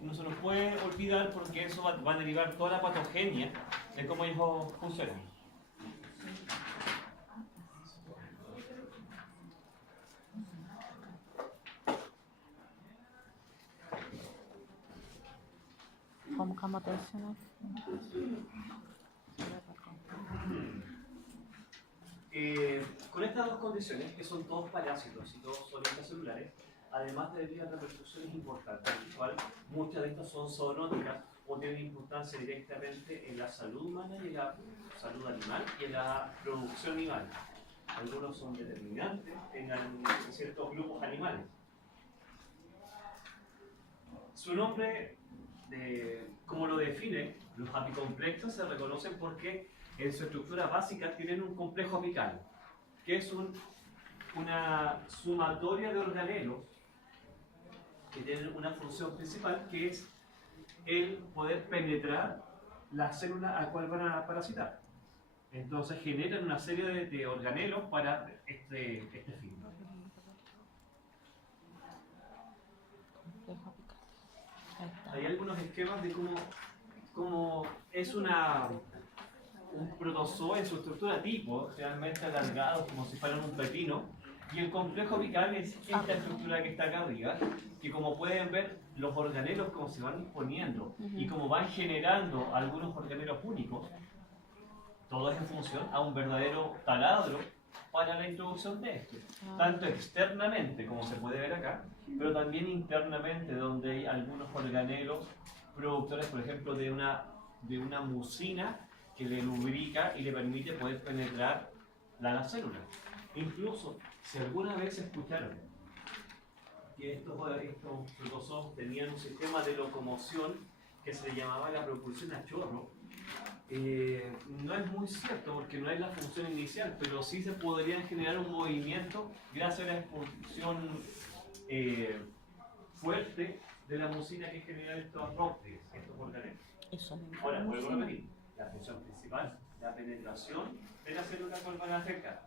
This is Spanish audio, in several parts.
no se nos puede olvidar porque eso va a derivar toda la patogenia de cómo ellos funcionan. ¿Cómo te decía? Con estas dos condiciones, que son todos parásitos y todos son intracelulares, además deberían repercusiones importantes, en el cual muchas de estas son zoonóticas o tienen importancia directamente en la salud humana y en la salud animal y en la producción animal. Algunos son determinantes en ciertos grupos animales. Su nombre, como lo define, los apicomplexos se reconocen porque en su estructura básica tienen un complejo apical, que es una sumatoria de organelos que tienen una función principal, que es el poder penetrar la célula a la cual van a parasitar. Entonces generan una serie de organelos para este fin. Hay algunos esquemas de cómo es un protozoo en su estructura tipo, realmente alargado, como si fueran un pepino, y el complejo apical es esta estructura que está acá arriba, que como pueden ver, los organelos como se van disponiendo y como van generando algunos organelos únicos, todo es en función a un verdadero taladro para la introducción de esto, tanto externamente como se puede ver acá, pero también internamente, donde hay algunos organelos productores, por ejemplo, de una mucina que le lubrica y le permite poder penetrar la célula. Incluso, si alguna vez escucharon que estos protozoos tenían un sistema de locomoción que se llamaba la propulsión a chorro, no es muy cierto porque no es la función inicial, pero sí se podría generar un movimiento gracias a la expulsión fuerte de la mucina que genera estos róptiles, estos organelos. Ahora, vuelvo a repetir, la función principal, la penetración de la célula cual van a afectar.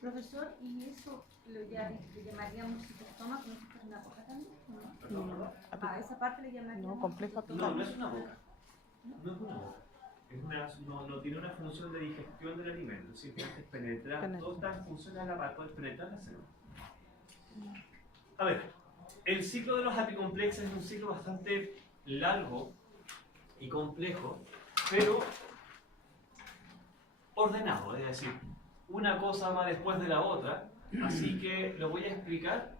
Profesor, ¿y eso le llamaríamos citostoma como si fuera una boca también? ¿No? ¿Perdón? A esa parte le llamaríamos. No, complejo apical. No, no es una boca. No es una boca. No tiene una función de digestión del alimento, simplemente es penetrar. Todas estas funciones para poder penetrar la célula. A ver, el ciclo de los apicomplexos es un ciclo bastante largo y complejo, pero ordenado, es decir, una cosa va después de la otra, así que lo voy a explicar,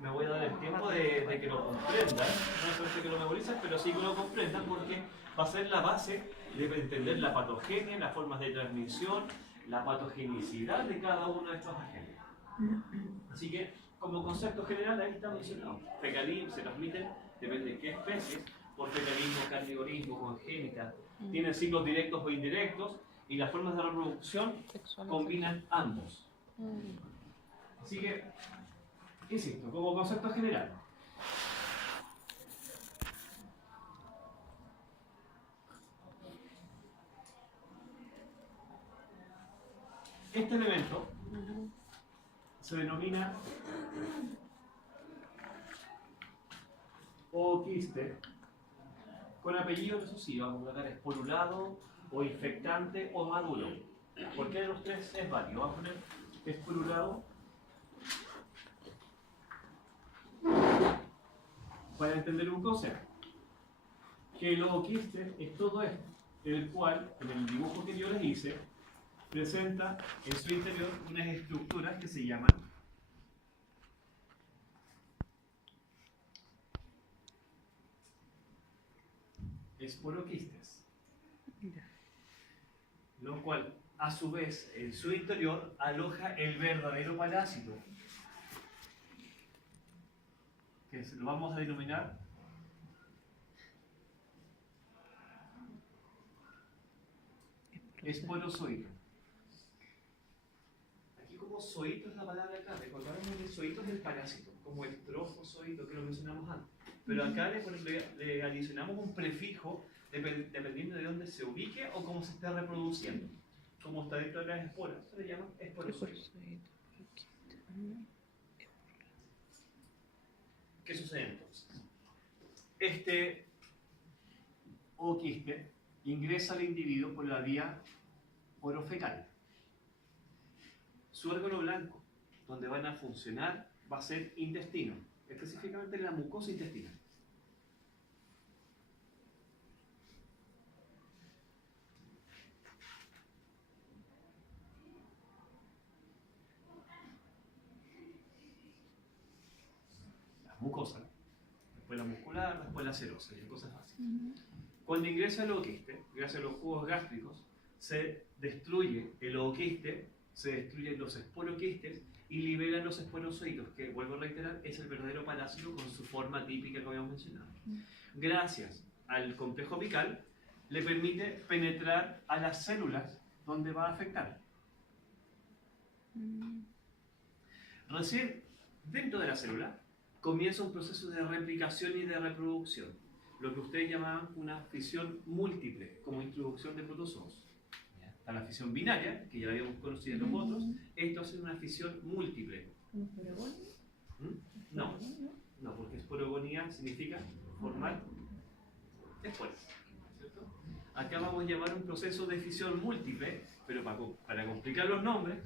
me voy a dar el tiempo de que lo comprendan, no solamente que lo memoricen, pero sí que lo comprendan porque va a ser la base de entender la patogenia, las formas de transmisión, la patogenicidad de cada uno de estos agentes. Así que, como concepto general, ahí está mencionado. Fecalismo se transmiten, depende de qué especies, por fecalismo, carnivorismo, congénita. Tienen ciclos directos o indirectos y las formas de reproducción combinan ambos. Así que, insisto, como concepto general. Este elemento se denomina ooquiste, con apellido, eso sí, vamos a colocar esporulado, o infectante, o maduro. Cualquiera de los tres es válido. Vamos a poner esporulado para entender un concepto. Que el ooquiste es todo esto, el cual, en el dibujo que yo les hice, presenta en su interior unas estructuras que se llaman esporoquistes, lo cual a su vez en su interior aloja el verdadero parásito, que lo vamos a denominar esporozoito. Aquí como zoito es la palabra acá, recordaremos que zoito es el parásito, como el trofozoito que lo mencionamos antes. Pero acá le adicionamos un prefijo dependiendo de dónde se ubique o cómo se está reproduciendo. Como está dentro de las esporas, se le llama esporozoito. ¿Qué sucede entonces? Este ooquiste ingresa al individuo por la vía orofecal. Su órgano blanco, donde van a funcionar, va a ser intestino, específicamente la mucosa intestinal. La mucosa, después la muscular, después la serosa, y cosas fáciles. Cuando ingresa el ooquiste, gracias a los jugos gástricos, se destruye el ooquiste, se destruyen los esporoquistes y liberan los esporozoitos, que, vuelvo a reiterar, es el verdadero parásito con su forma típica que habíamos mencionado. Gracias al complejo apical, le permite penetrar a las células donde va a afectar. Recién, dentro de la célula, comienza un proceso de replicación y de reproducción, lo que ustedes llamaban una fisión múltiple, como introducción de protozoos. Está la fisión binaria, que ya la habíamos conocido en los otros, esto es una fisión múltiple. No, no, porque esporogonía significa formar esporas, ¿cierto? Acá vamos a llamar un proceso de fisión múltiple, pero para complicar los nombres,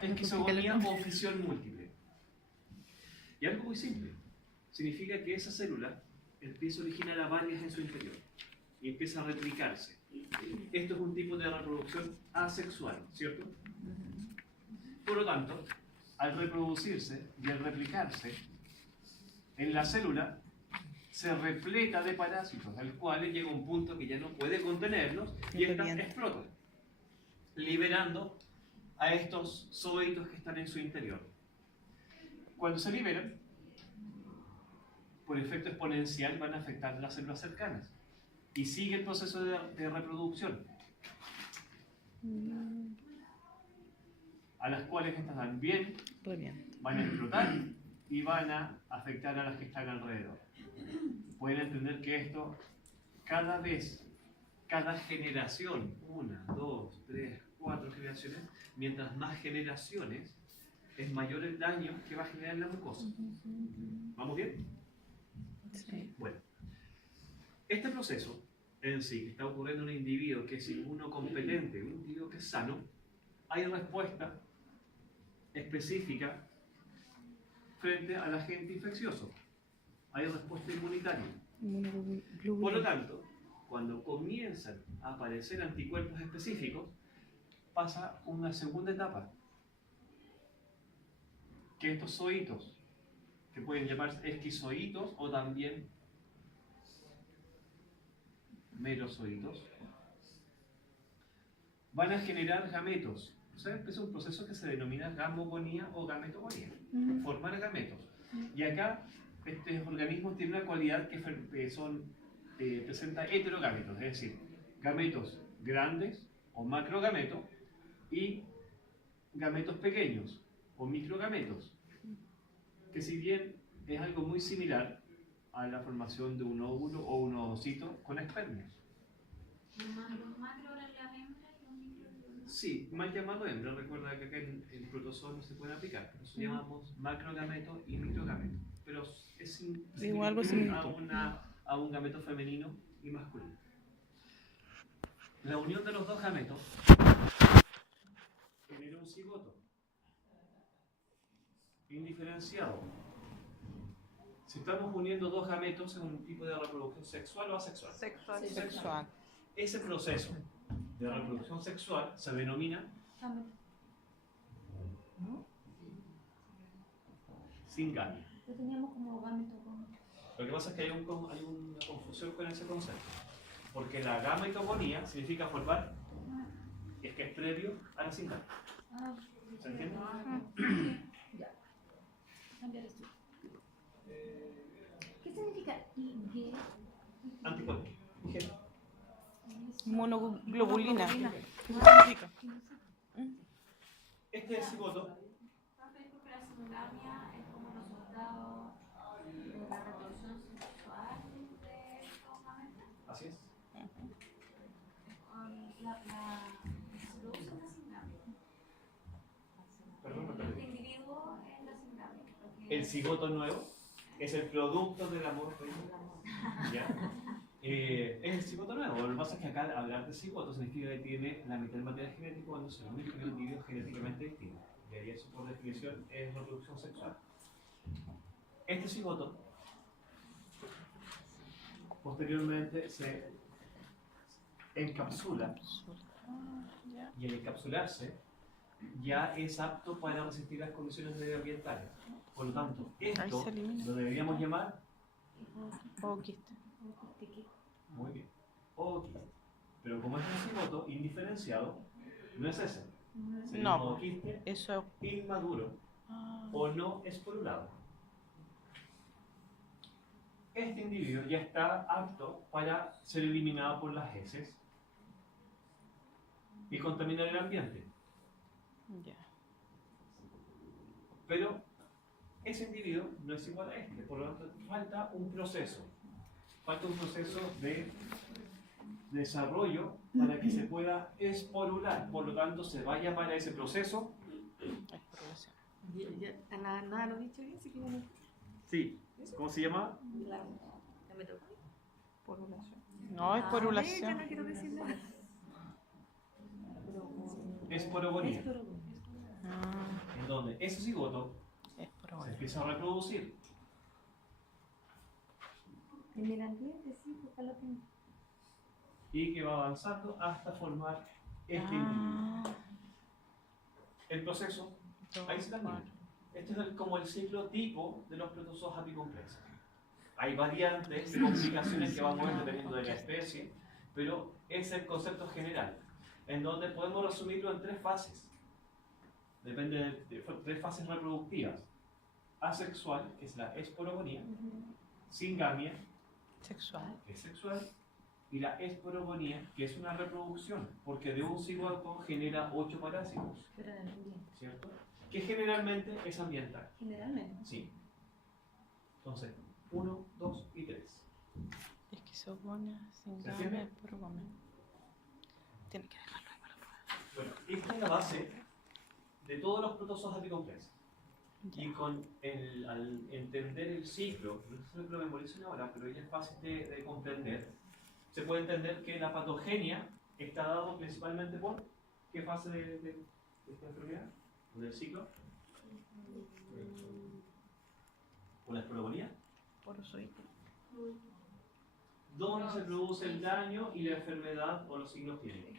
esquizogonía o fisión múltiple. Y algo muy simple. Significa que esa célula empieza a originar a varias en su interior y empieza a replicarse. Esto es un tipo de reproducción asexual, ¿cierto? Por lo tanto, al reproducirse y al replicarse, en la célula se repleta de parásitos, al cual llega un punto que ya no puede contenerlos y estas explotan, liberando a estos zooitos que están en su interior. Cuando se liberan, por efecto exponencial van a afectar las células cercanas y sigue el proceso de reproducción, a las cuales estas también van a explotar y van a afectar a las que están alrededor. Pueden entender que esto cada vez, cada generación, 1, 2, 3, 4 generaciones, mientras más generaciones, es mayor el daño que va a generar en la mucosa. ¿Vamos bien? Sí. Bueno, este proceso en sí que está ocurriendo en un individuo que es inmunocompetente, un individuo que es sano, hay respuesta específica frente al agente infeccioso. Hay respuesta inmunitaria. Por lo tanto, cuando comienzan a aparecer anticuerpos específicos, pasa una segunda etapa. Que estos zooitos, que pueden llamarse esquizoitos o también merozoitos, van a generar gametos. O sea, es un proceso que se denomina gamogonía o gametogonía, formar gametos. Y acá, estos organismos tienen una cualidad que presenta heterogametos, es decir, gametos grandes o macrogametos y gametos pequeños o microgametos, que si bien es algo muy similar a la formación de un óvulo o un ovocito con espermios. ¿Los macro eran las hembras y los micro eran los...? Sí, mal llamado hembra. Recuerda que acá en el protozoo no se puede aplicar. Por eso llamamos macrogameto y microgameto. Pero es igual a un gameto femenino y masculino. La unión de los dos gametos genera un cigoto indiferenciado. Si estamos uniendo dos gametos, ¿es un tipo de reproducción sexual o asexual? Sexual. Ese proceso de reproducción sexual se denomina singamia. Lo teníamos como gameto con... Lo que pasa es que hay una confusión con ese concepto, porque la gametogonía significa formar, es que es previo a la singamia. ¿Se entiende? Ya. Cambiar esto. ¿Qué significa IG? Anticuerpo. Monoglobulina. ¿Qué significa? Este es el cigoto. Porque la singamia es como resultado de la reproducción sexual entre estos gametos. Así es. Se produce la singamia. El cigoto nuevo es el producto del amor. ¿Ya? Es el cigoto nuevo. Lo que pasa es que acá hablar de cigoto significa que tiene la mitad del material genético cuando se une un individuo genéticamente distinto. Y ahí eso por definición es reproducción sexual. Este cigoto posteriormente se encapsula y al encapsularse ya es apto para resistir las condiciones medioambientales. Por lo tanto, esto lo deberíamos llamar Ooquiste. muy bien, ooquiste. Pero como es un cigoto indiferenciado, no es ese. Se llama No, ooquiste eso es. inmaduro o no esporulado. Este individuo ya está apto para ser eliminado por las heces y contaminar el ambiente. Ya. Pero ese individuo no es igual a este, por lo tanto falta un proceso de desarrollo para que se pueda esporular, por lo tanto se vaya para ese proceso. Exploración. Nada lo dicho bien, sí que bueno. Sí, ¿cómo se llama? La metodología. Porulación. No, es porulación. Ya no quiero decir nada. Esporogonía, Ah, en donde ese cigoto es se porulación. empieza a reproducir En el ambiente, sí, pues acá lo tengo. y que va avanzando hasta formar este individuo. Ah, El proceso, ahí se termina. Este es como el ciclo tipo de los protozoos apicomplexos. Hay variantes y complicaciones que van a ver dependiendo de la especie, pero es el concepto general, en donde podemos resumirlo en tres fases. Depende de tres fases reproductivas. Asexual, que es la esporogonía, singamia, Sexual. que es sexual, y la esporogonía, que es una reproducción, porque de un cigoto genera 8 parásitos, Pero en el ambiente. ¿cierto? Que generalmente es ambiental. Generalmente. Sí. Entonces, 1, 2 y 3. Esquizogonia, entiende? singamia, porgonia. Tiene que dejarlo ahí para probar. Bueno, esta es la base de todos los protozoos apicomplexos. Ya. Y al entender el ciclo, no sé si lo memoricen ahora, pero ya es fácil de comprender, se puede entender que la patogenia está dado principalmente por ¿qué fase de esta enfermedad? ¿O del ciclo? ¿O la esporogonía? Porozoite. ¿Dónde se produce el daño y la enfermedad o los signos clínicos?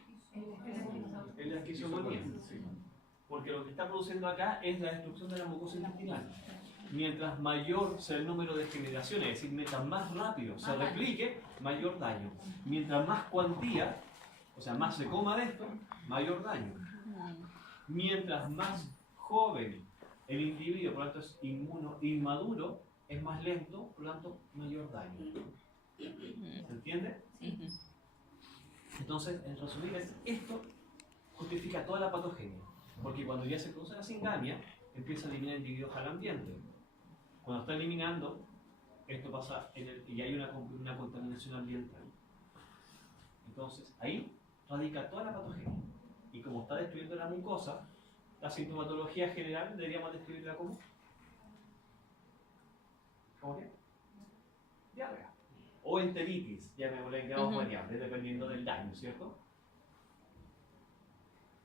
En la esquizogonía. Porque lo que está produciendo acá es la destrucción de la mucosa intestinal. Mientras mayor sea el número de generaciones, es decir, mientras más rápido se replique, mayor daño. Mientras más cuantía, o sea, más se coma de esto, mayor daño. Mientras más joven el individuo, por lo tanto es inmaduro, es más lento, por lo tanto mayor daño. ¿Se entiende? Ujú. Entonces, en resumir, esto justifica toda la patogenia. Porque cuando ya se produce la singamia, empieza a eliminar individuos al ambiente. Cuando está eliminando, esto pasa y hay una contaminación ambiental. Entonces, ahí radica toda la patogenia. Y como está destruyendo la mucosa, la sintomatología general deberíamos describirla como ¿cómo que? Diarrea. O enteritis, ya me voy a Ujú. variables, dependiendo del daño, ¿cierto?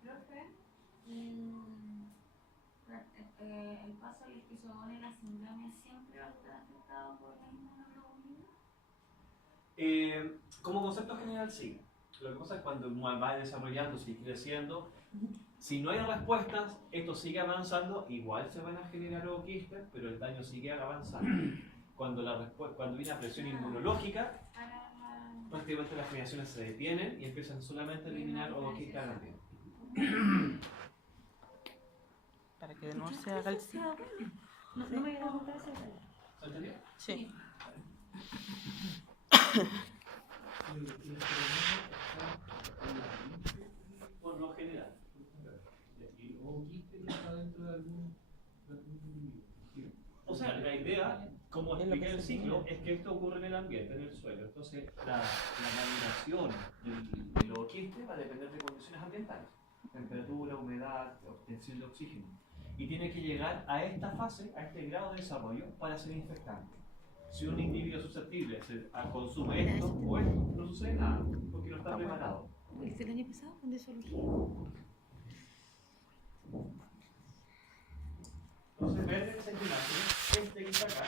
Profe, el paso del esquizogonia y la singamia siempre va a estar afectado por la inmunoglobulina. Como concepto general, sí. Lo que pasa es que cuando va desarrollándose y creciendo, si no hay respuestas, esto sigue avanzando, igual se van a generar ooquistes, pero el daño sigue avanzando. Cuando hay una presión inmunológica, prácticamente las generaciones se detienen y empiezan solamente a eliminar ooquistes al ambiente. Para que de nuevo se haga el ciclo. No me voy a dar cuenta de eso. ¿Se entendió? Sí. Por lo general. O sea, la idea, como Es lo explica que el se ciclo, mide. es que esto ocurre en el ambiente, en el suelo. Entonces, la maduración del ooquiste va a depender de condiciones ambientales: temperatura, humedad, obtención de oxígeno. y tiene que llegar a esta fase, a este grado de desarrollo para ser infectante. Si un individuo susceptible consume esto o esto, no sucede nada, porque no está preparado. ¿Viste el año pasado con zoología? Entonces, ver esa imagen, este que está acá,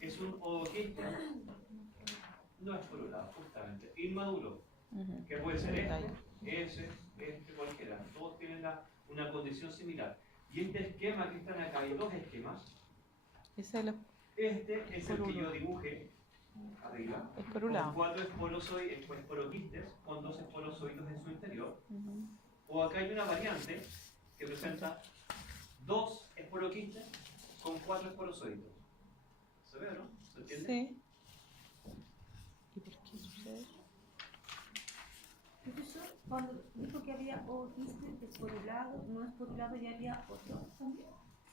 es un ovoquiste, no es porulado, justamente, inmaduro, que puede ser este, cualquiera. Todos tienen una condición similar. Y este esquema que están acá, hay dos esquemas. Ese es Este es el que yo dibujé arriba, esporulado. con 4 esporoquistes, con 2 esporozoides en su interior. O acá hay una variante que presenta 2 esporoquistes con 4 esporozoides. ¿Se ve o no? ¿Se entiende? Sí. ¿Y por qué sucede? Profesor, cuando dijo que había ovoquiste esporulado, no esporulado, ya había otro también.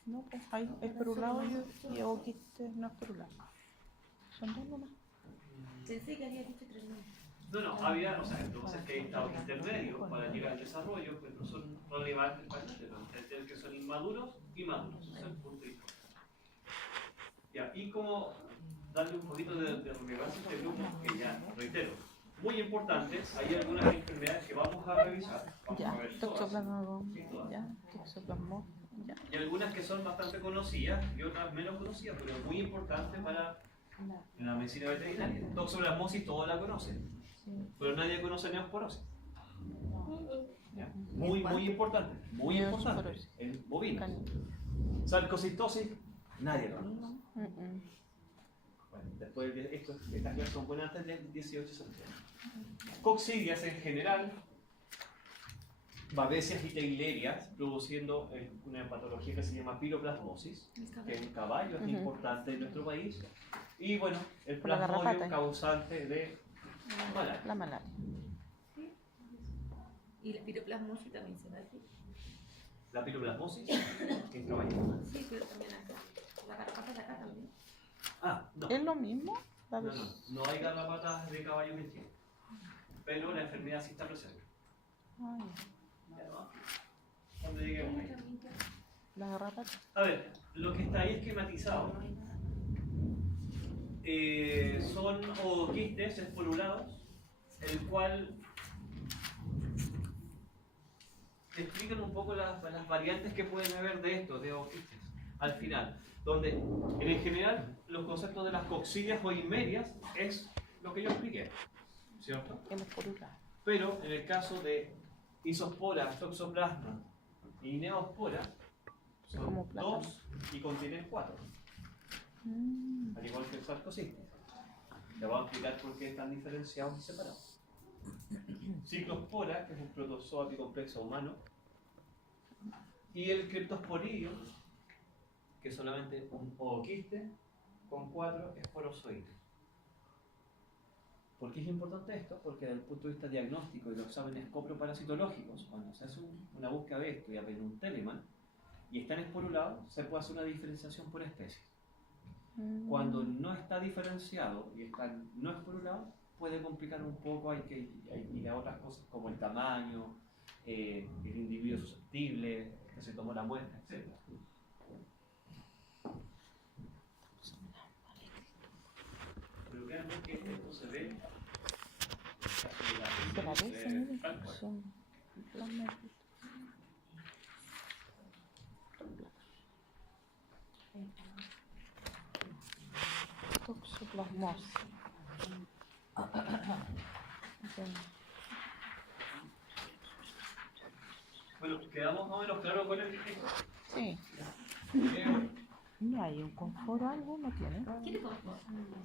No, pues hay esporulado y ovoquiste no esporulado. Son dos nomás. Pensé que había dicho 3 nombres. No, había, o sea, entonces que hay estados intermedios para llegar al desarrollo, pues no son relevantes para el tema. Entender que son inmaduros y maduros, ese es el punto de vista. Ya, y como darle un poquito de relevancia a este grupo, que ya, reitero, muy importante, hay algunas enfermedades que vamos a revisar, vamos Ya, a ver todas, toxoplasma, ya, toxoplasma, ya. y algunas que son bastante conocidas y otras menos conocidas, pero muy importantes para la medicina veterinaria. Toxoplasmosis todos la conocen, pero nadie conoce neosporosis. ¿Ya? Muy importante, muy importante, en bovinos. Sarcocistosis, nadie lo conoce. Bueno, después de esto, estas clases son buenas antes del 18 de septiembre. Coccidias en general, babesias y teilerias, produciendo una patología que se llama piroplasmosis, que en caballo es importante en nuestro país. Y bueno, el Por la plasmodio garrapata. causante de malaria. La malaria. Y la piroplasmosis también se da aquí. La piroplasmosis en caballo. Sí, pero también acá. La garrapata de acá también. Ah, no. ¿Es lo mismo? No hay garrapatas de caballos en Chile. Pero la enfermedad sí está presente. Ay, Ya, ¿no? Cuando lleguemos ahí. la garrapata. A ver, lo que está ahí esquematizado son ovoquistes esporulados, el cual te explican un poco las variantes que pueden haber de estos, de ovoquistes, al final, donde en general los conceptos de las coccidias o himerias es lo que yo expliqué, ¿cierto? El esporulado. Pero en el caso de isosporas, toxoplasma y neosporas, son Como plátano. 2 y contienen 4. Al igual que el sarcocistis. Le voy a explicar por qué están diferenciados y separados. Ciclospora, que es un protozoo apicomplexo humano, y el criptosporidio, que es solamente un ooquiste con 4 esporozoides. ¿Por qué es importante esto? Porque desde el punto de vista diagnóstico y los exámenes coproparasitológicos, cuando se hace una búsqueda de esto y apenas un Telemann, y están esporulados, se puede hacer una diferenciación por especie. Cuando no está diferenciado y están no esporulados, puede complicar un poco, hay que ir a otras cosas como el tamaño, el individuo susceptible, que se tomó la muestra, etc. Pero créanme que esto se ve ¿Se parecen? tal cual. Son plasma. Toxoplasmosis. Bueno, quedamos más o menos claros con el distinto. Sí. ¿No hay un confort o algo? ¿No tiene? ¿Quiere confort?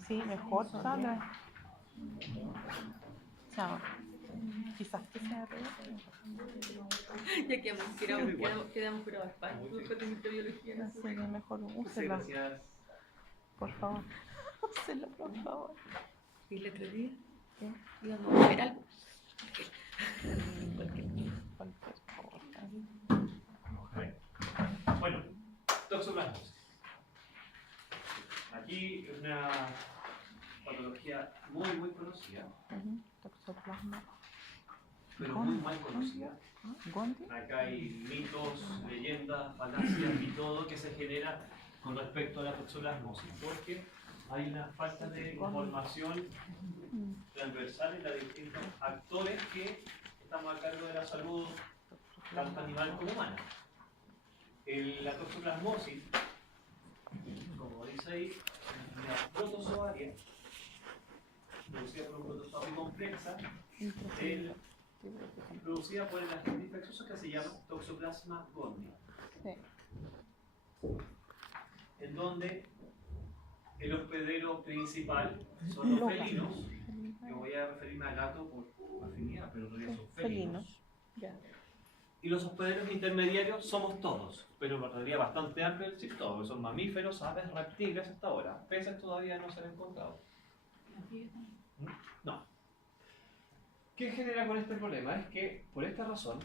Sí, mejor sala. Chao. Quizás que sea real. Ya quedamos curados España. Después de microbiología. No sé, mejor Muchas úsela. gracias. Por favor. Úsela, por favor. ¿Y el otro día? ¿Qué? Íbamos a ver algo. Cualquier cosa. Bueno, toxoplasmosis. Aquí una patología muy conocida, Toxoplasma. pero muy mal conocida. ¿Gondi? Acá hay mitos, leyendas. tremendas falacias y todo que se genera con respecto a la toxoplasmosis, porque hay una falta de información transversal en los distintos actores que estamos a cargo de la salud tanto animal como humana. La toxoplasmosis, como dice ahí, es una protozoaria producida por un protozoo complexa, producida por el agente infeccioso que se llama Toxoplasma gondii, en donde el hospedero principal son los felinos. Yo voy a referirme a gato por afinidad, pero en realidad son felinos. Y los hospederos intermediarios somos todos, pero en realidad bastante amplio decir todos, son mamíferos, aves, reptiles hasta ahora. Peces todavía no se han encontrado. No. ¿Qué genera con este problema? Es que, por esta razón,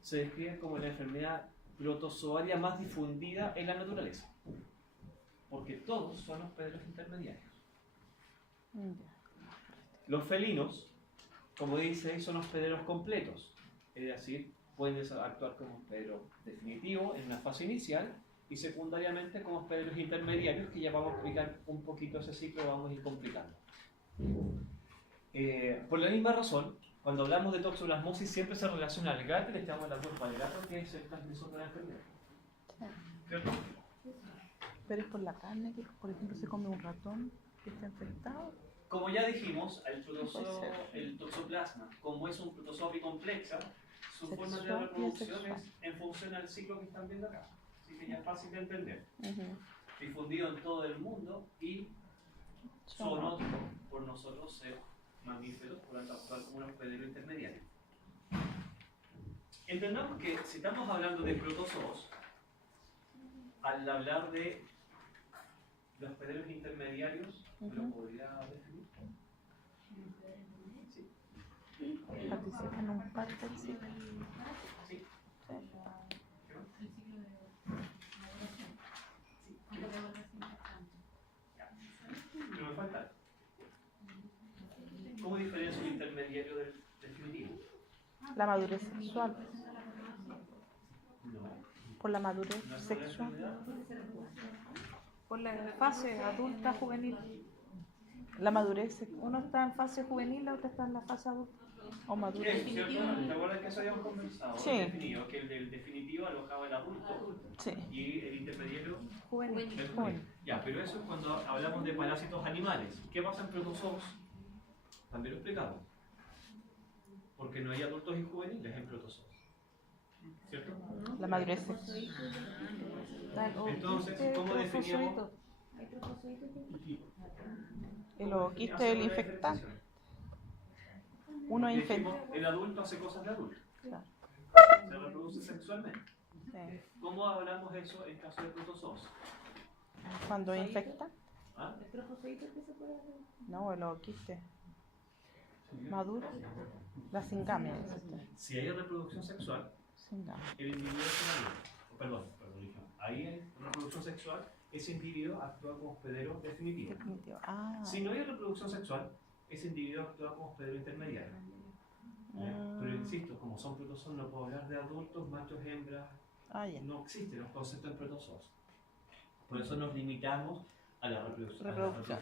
se describe como la enfermedad protozoaria más difundida en la naturaleza. Porque todos son hospederos intermediarios. Los felinos, como dice, son hospederos completos. Es decir, pueden actuar como hospedero definitivo en una fase inicial y secundariamente como hospederos intermediarios, que ya vamos a explicar un poquito ese ciclo, vamos a ir complicando. Por la misma razón, cuando hablamos de toxoplasmosis siempre se relaciona al gato y le echamos la culpa al gato, que es el transmisor de la enfermedad. ¿Cierto? Pero es por la carne que, por ejemplo, se come un ratón que está infectado. Como ya dijimos, el toxoplasma, como es un protozoo bicomplexa, su forma de reproducción es en función al ciclo que están viendo acá. Así que ya es fácil de entender. Difundido en todo el mundo y zoonótico por nosotros ser mamíferos, por actuar como un hospedero intermediario. Entendamos que si estamos hablando de protozoos, al hablar de los hospederos intermediarios, ¿me lo podría definir? Sí. Participan en un parte del ciclo. Sí. Pero me falta. ¿Cómo diferencia un intermediario del definitivo? La madurez sexual. No. Por la madurez ¿No es una sexual. enfermedad? Por la fase adulta juvenil. La madurez, uno está en fase juvenil, la otra está en la fase adulta. O madurez. ¿Cierto? ¿Te acuerdas que eso habíamos conversado? Sí. Definido, que el definitivo alojaba el adulto Sí. y el intermediario Juvenil. el Juvenil. juvenil. Ya, pero eso es cuando hablamos de parásitos animales. ¿Qué pasa en protozoos? También lo explicamos. Porque no hay adultos y juveniles en protozoos. ¿Cierto? La madurez sexual. Entonces, ¿cómo definíamos? El ooquiste, el infectante. Uno es Dijimos, infectante. el adulto hace cosas de adulto. Claro. Se reproduce sexualmente. Sí. ¿Cómo hablamos eso en caso de protozoos? Cuando infecta. ¿Ah? No, el ooquiste. Maduro. La singamia. Dice usted. Si hay reproducción sexual, Singamia. el individuo es un adulto. Perdón. Ahí hay reproducción sexual, ese individuo actúa como hospedero definitivo. Definitivo. Ah. Si no hay reproducción sexual, ese individuo actúa como hospedero intermediario. Pero insisto, como son protozoos, no puedo hablar de adultos, machos, hembras. Ah, ya. No existen los conceptos en protozoos. Por eso nos limitamos a la reproducción,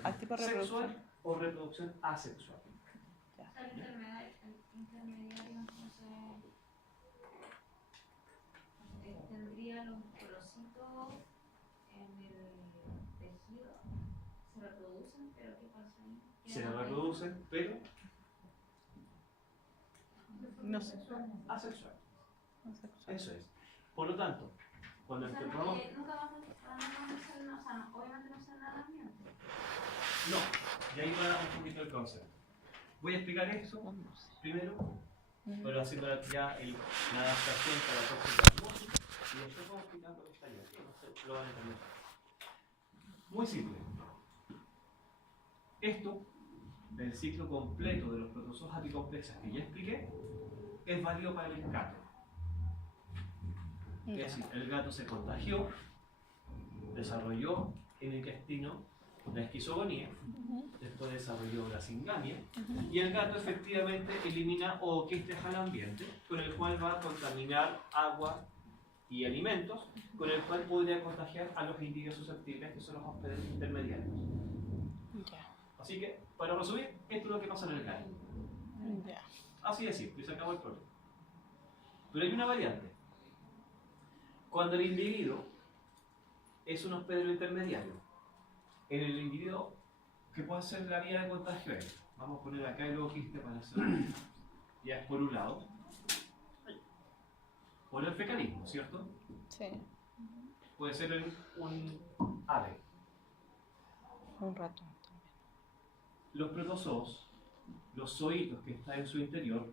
Al tipo de reproducción. sexual o reproducción asexual. El intermediario, entonces, tendría los porocitos en el tejido, se reproducen, pero ¿qué pasa ahí? Se reproducen, pero No sé. asexual. No sé. Eso es. Por lo tanto, cuando O sea, encontramos... nunca vamos a hacer nada, o sea, obviamente no hacer nada ambiente. No, y ahí va un poquito el concepto. Voy a explicar eso primero, pero haciendo ya la adaptación para la toxoplasmosis y después vamos a explicar lo que está ahí. No sé, lo van a entender. Muy simple. Esto, del ciclo completo de los protozoos apicomplexas que ya expliqué, es válido para el gato. Es decir, el gato se contagió, desarrolló en el intestino la esquizogonía, después desarrolló la singamia, y el gato efectivamente elimina ooquistes al ambiente, con el cual va a contaminar agua, y alimentos, con el cual podría contagiar a los individuos susceptibles, que son los hospederos intermediarios. Ya. Así que, para resumir, esto es lo que pasa en el CAE. Ya. Así de simple, y se acabó el problema. Pero hay una variante. Cuando el individuo es un hospedero intermediario, en el individuo que puede ser la vía de contagio es, vamos a poner acá el oquiste para hacer, ya es por un lado, por el fecalismo, ¿cierto? Sí. Puede ser un ave. Un ratón también. Los protozoos, los zoitos que están en su interior,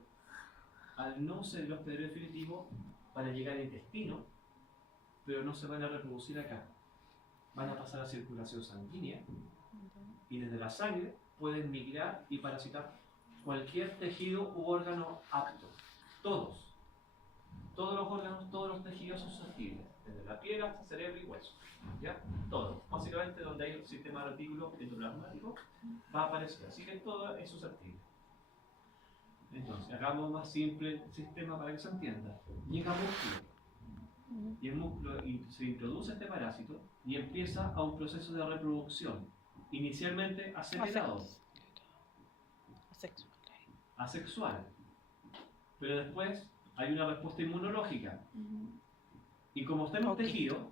al no ser el hospedero definitivo, van a llegar al intestino, pero no se van a reproducir acá. Van a pasar a circulación sanguínea y desde la sangre pueden migrar y parasitar cualquier tejido u órgano apto. Todos. Todos los órganos, todos los tejidos son susceptibles, desde la piel hasta cerebro y hueso. ¿Ya? Todo. Básicamente donde hay un sistema de retículo endoplasmático va a aparecer. Así que todo es susceptible. Entonces, hagamos más simple el sistema para que se entienda. Llega músculo. Y el músculo se introduce este parásito y empieza a un proceso de reproducción. Inicialmente acelerado, asexual. Pero después hay una respuesta inmunológica. Y como está en un tejido,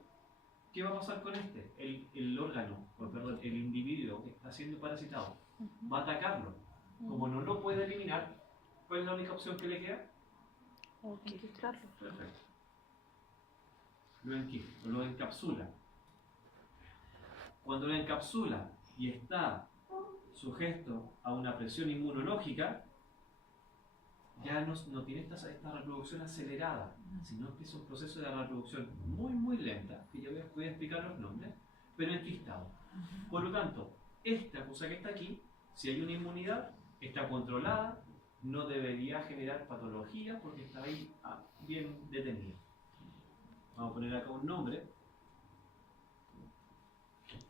¿qué va a pasar con este? El órgano, o perdón, el individuo que está siendo parasitado, va a atacarlo. Como no lo puede eliminar, ¿cuál es la única opción que le queda? Enquistarlo. Perfecto. Lo enquista, lo encapsula. Cuando lo encapsula y está sujeto a una presión inmunológica, ya no tiene esta reproducción acelerada, sino que es un proceso de reproducción muy lenta, que yo voy a explicar los nombres, pero enquistado. Por lo tanto, esta cosa que está aquí, si hay una inmunidad, está controlada, no debería generar patología porque está ahí bien detenido. Vamos a poner acá un nombre. Los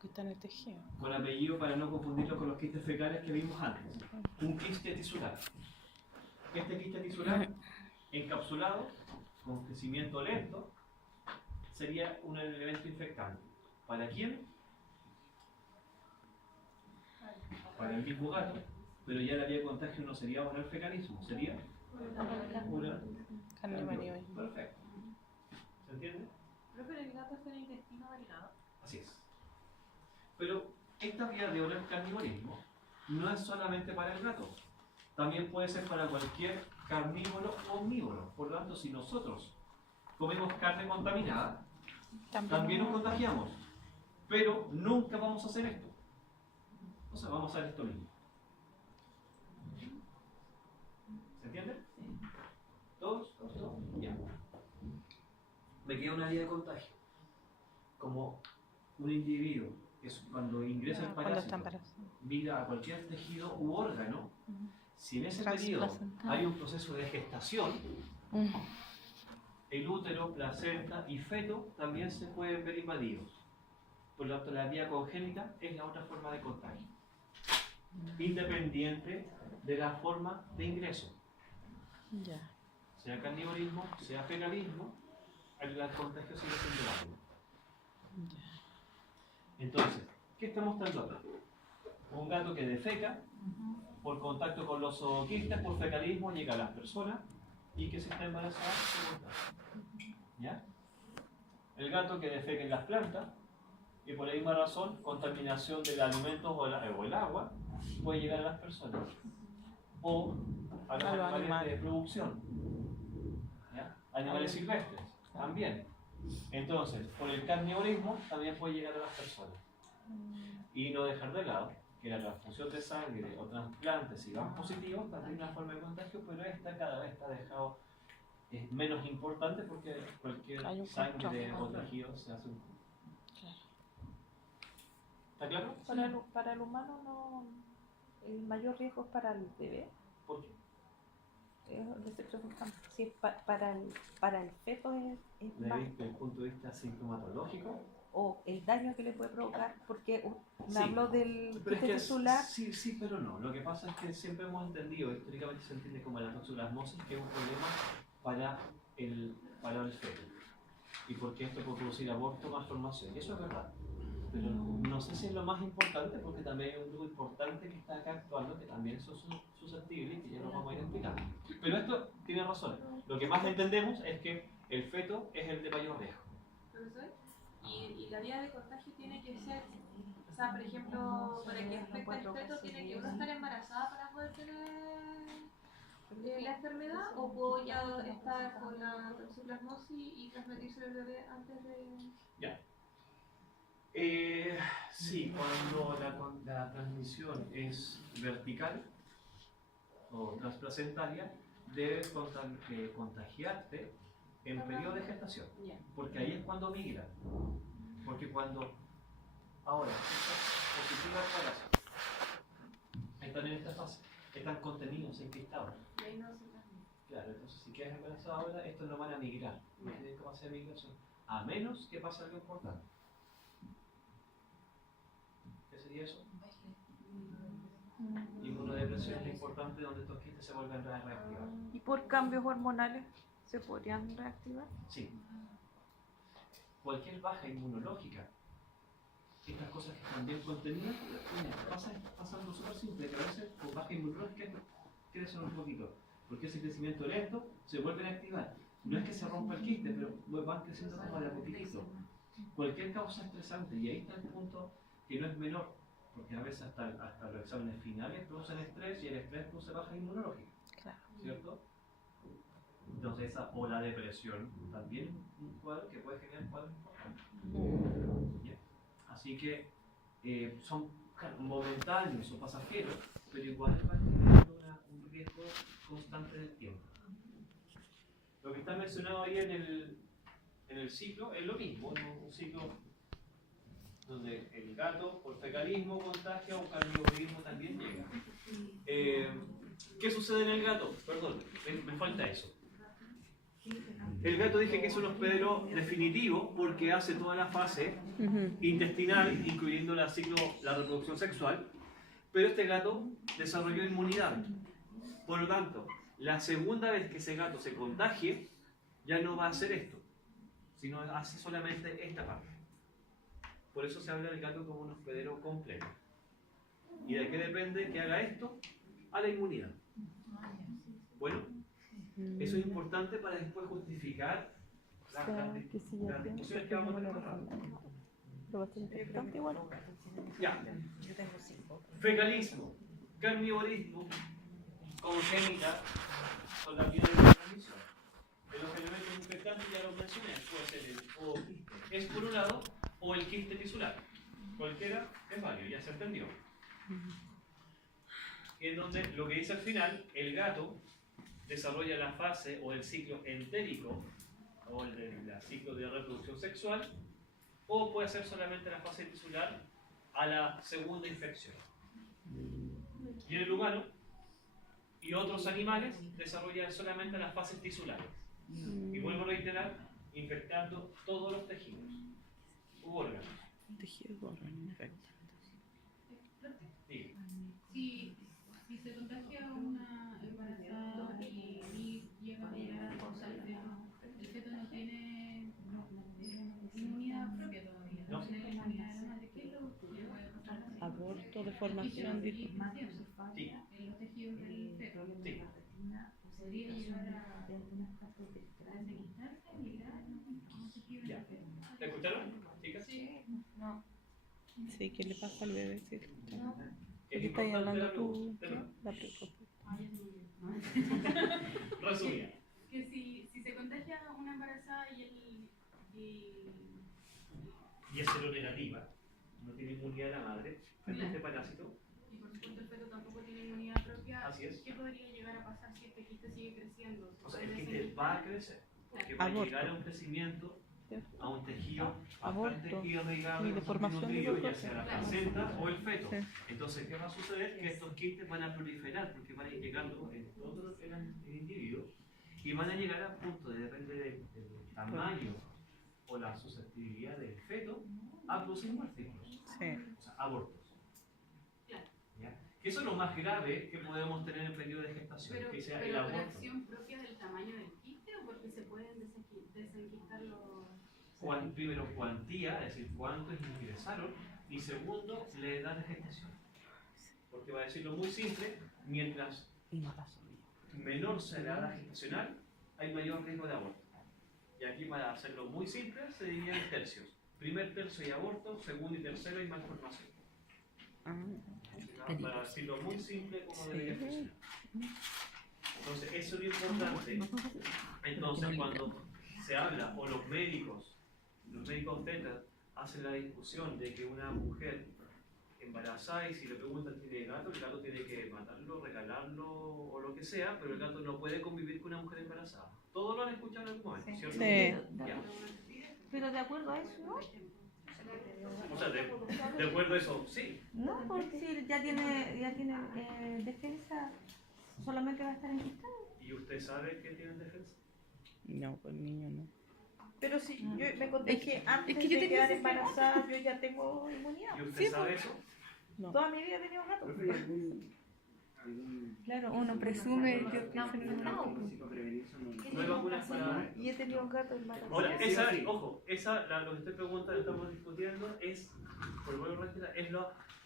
que están en el tejido. Con apellido para no confundirlo con los quistes fecales que vimos antes. Un quiste tisular. Este quiste tisular encapsulado, con crecimiento lento, sería un elemento infectante. ¿Para quién? Para el mismo gato, pero ya la vía de contagio no sería por el fecalismo, sería una Canibalismo. Perfecto. ¿Se entiende? Pero el gato está en el intestino delgado. Así es. Pero esta vía de oral carnivorismo no es solamente para el gato, también puede ser para cualquier carnívoro o omnívoro. Por lo tanto, si nosotros comemos carne contaminada, también nos contagiamos, pero nunca vamos a hacer esto. O sea, vamos a hacer esto mismo. ¿Se entiende? ¿Todos? Ya. Me queda una vía de contagio. Como un individuo que cuando ingresa el parásito migra a cualquier tejido u órgano, si en ese periodo hay un proceso de gestación, el útero, placenta y feto también se pueden ver invadidos. Por lo tanto, la vía congénita es la otra forma de contagio, independiente de la forma de ingreso. Sea carnivorismo, sea fecalismo, el contagio sigue siendo válido. Entonces, ¿qué está mostrando acá? Un gato que defeca por contacto con los zooquistas, por fecalismo, llega a las personas y que si está embarazada se contagia. ¿Ya? El gato que defeca en las plantas y por la misma razón, contaminación del alimento o el agua puede llegar a las personas o a los animales de producción. ¿Ya? Animales silvestres también. Entonces, por el carnivorismo también puede llegar a las personas. Y no dejar de lado que la transfusión de sangre o trasplantes, si van positivos, también es una forma de contagio, pero esta cada vez está dejado menos importante porque cualquier sangre o tejido se hace un... ¿Está claro? Para el humano no, el mayor riesgo es para el bebé. ¿Por qué? Si es para el feto es ¿Desde el punto de vista sintomatológico o el daño que le puede provocar, porque me Sí. habló del Pero es quiste que tisular. sí, pero no. Lo que pasa es que siempre hemos entendido, históricamente se entiende como la toxoplasmosis, que es un problema para el feto. Y porque esto puede producir aborto, malformación. Y eso es verdad. Pero no sé si es lo más importante, porque también hay un grupo importante que está acá actuando, que también son susceptibles y que ya nos vamos a ir explicando. Pero esto tiene razón. Lo que más entendemos es que el feto es el de mayor riesgo. Profesor, y la vía de contagio tiene que ser, o sea, por ejemplo, para que afecte al feto, tiene que uno estar embarazada para poder tener la enfermedad, o puedo ya estar con la toxoplasmosis y transmitirse al bebé antes de... Ya. Sí, cuando la transmisión es vertical o transplacentaria, debes contagiarte en periodo de gestación, porque ahí es cuando migra. Porque cuando ahora estás positiva al embarazo, están en esta fase, están contenidos, encristados. Y ahí no se transmite. Claro, entonces si quedas embarazada ahora, estos no van a migrar, no tienen capacidad de migración, a menos que pase algo importante. ¿Qué sería eso? Inmunodepresión es importante, donde estos quistes se vuelven a reactivar. ¿Y por cambios hormonales se podrían reactivar? Sí. Cualquier baja inmunológica, estas cosas que están bien contenidas, pasa algo súper simple, que a veces con baja inmunológica crecen un poquito, porque ese crecimiento lento se vuelven a activar. No es que se rompa el quiste, pero van creciendo como de a poquitito. Cualquier causa estresante, y ahí está el punto que no es menor, porque a veces hasta los exámenes finales producen estrés y el estrés produce baja inmunológica, Claro. ¿cierto? Entonces o la depresión también un cuadro que puede generar cuadros importantes. ¿Ya? Así que son momentáneos o pasajeros, pero igual van generando un riesgo constante del tiempo. Lo que está mencionado ahí en el ciclo es lo mismo, ¿no? Un ciclo donde el gato por fecalismo contagia o carnivorismo también llega. ¿Qué sucede en el gato? Perdón, me falta eso. El gato dije que es un hospedero definitivo porque hace toda la fase intestinal, incluyendo la reproducción sexual, pero este gato desarrolló inmunidad. Por lo tanto, la segunda vez que ese gato se contagie, ya no va a hacer esto, sino hace solamente esta parte. Por eso se habla del gato como un hospedero completo. ¿Y de qué depende que haga esto? A la inmunidad. Bueno, eso es importante para después justificar las discusiones que vamos a tener. Pero va a ser importante igual. Ya. Fecalismo, carnivorismo, congénita, con la vía de la transmisión. De los elementos infectantes ya los mencioné, puede ser el quiste esporulado o el quiste tisular. Cualquiera es válido, ya se entendió. En donde lo que dice al final, el gato desarrolla la fase o el ciclo entérico o el ciclo de reproducción sexual, o puede ser solamente la fase tisular a la segunda infección. Y en el humano y otros animales desarrollan solamente las fases tisulares. Y vuelvo a reiterar, infectando todos los tejidos u órganos. Tejidos órganos, perfecto. Si se contagia una embarazada y llega a causar el feto no tiene inmunidad propia todavía, no tiene la inmunidad de la madre, ¿qué es lo que puede pasar? Aborto, deformación, Sí. en los tejidos del feto. Sí. Podría llegar a desquitarse, migrar un tejido del feto. ¿Te escucharon, chicas? Sí. Sí, ¿qué le pasa al bebé? Sí, Es ¿qué estás importante hablando la tú? pregunta. La preocupación. Resumida. Que si se contagia una embarazada y Y es seronegativa, no tiene inmunidad de la madre frente a este parásito. y por supuesto el feto tampoco tiene inmunidad propia, Así es. ¿qué podría llegar a pasar si este quiste sigue creciendo? O sea, el quiste va a crecer, porque va a Aborto. llegar a un crecimiento, a un tejido Aborto. bastante irrigado Y y deformación de nutrido, los ya dos. sea la placenta o el feto. Sí. Entonces, ¿qué va a suceder? Que estos quistes van a proliferar, porque van a ir llegando en todo el individuo y van a llegar a punto, depende del tamaño o la susceptibilidad del feto a producir muertos, Sí. o sea, abortos. ¿Ya? Que eso es lo más grave que podemos tener en el periodo de gestación, que sea el pero por aborto. acción propia del tamaño del quiste o porque se pueden desenquistar los... Primero, cuantía, es decir, cuántos ingresaron, y segundo, la edad de gestación. Porque va a decirlo muy simple, mientras menor sea la edad gestacional, hay mayor riesgo de aborto. Y aquí, para hacerlo muy simple, se divide en tercios. Primer tercio y aborto, segundo y tercero y malformación. Para decirlo muy simple como debería funcionar. Entonces, eso es lo importante. Entonces, cuando se habla, o los médicos tetas hacen la discusión de que una mujer embarazada, y si le preguntan tiene gato, el gato tiene que matarlo, regalarlo o lo que sea, pero el gato no puede convivir con una mujer embarazada. Todos lo han escuchado en algún momento, Sí. ¿cierto? Sí. Ya. Pero de acuerdo a eso, ¿no? O sea, de acuerdo a eso, sí. No, porque si ya tiene defensa, solamente va a estar enquistado. ¿Y usted sabe que tienen defensa? No, pues niño no. Pero si yo me conté que antes yo de tenía quedar ese embarazada yo ya tengo inmunidad. ¿Y usted sabe eso? No. Toda mi vida he tenido gato. Claro, uno presume, yo pienso en una... No hay vacunas para... Y he tenido un gato embarazado. Ahora, ojo, lo que usted pregunta, estamos discutiendo, es, por vuelvo a repetir, es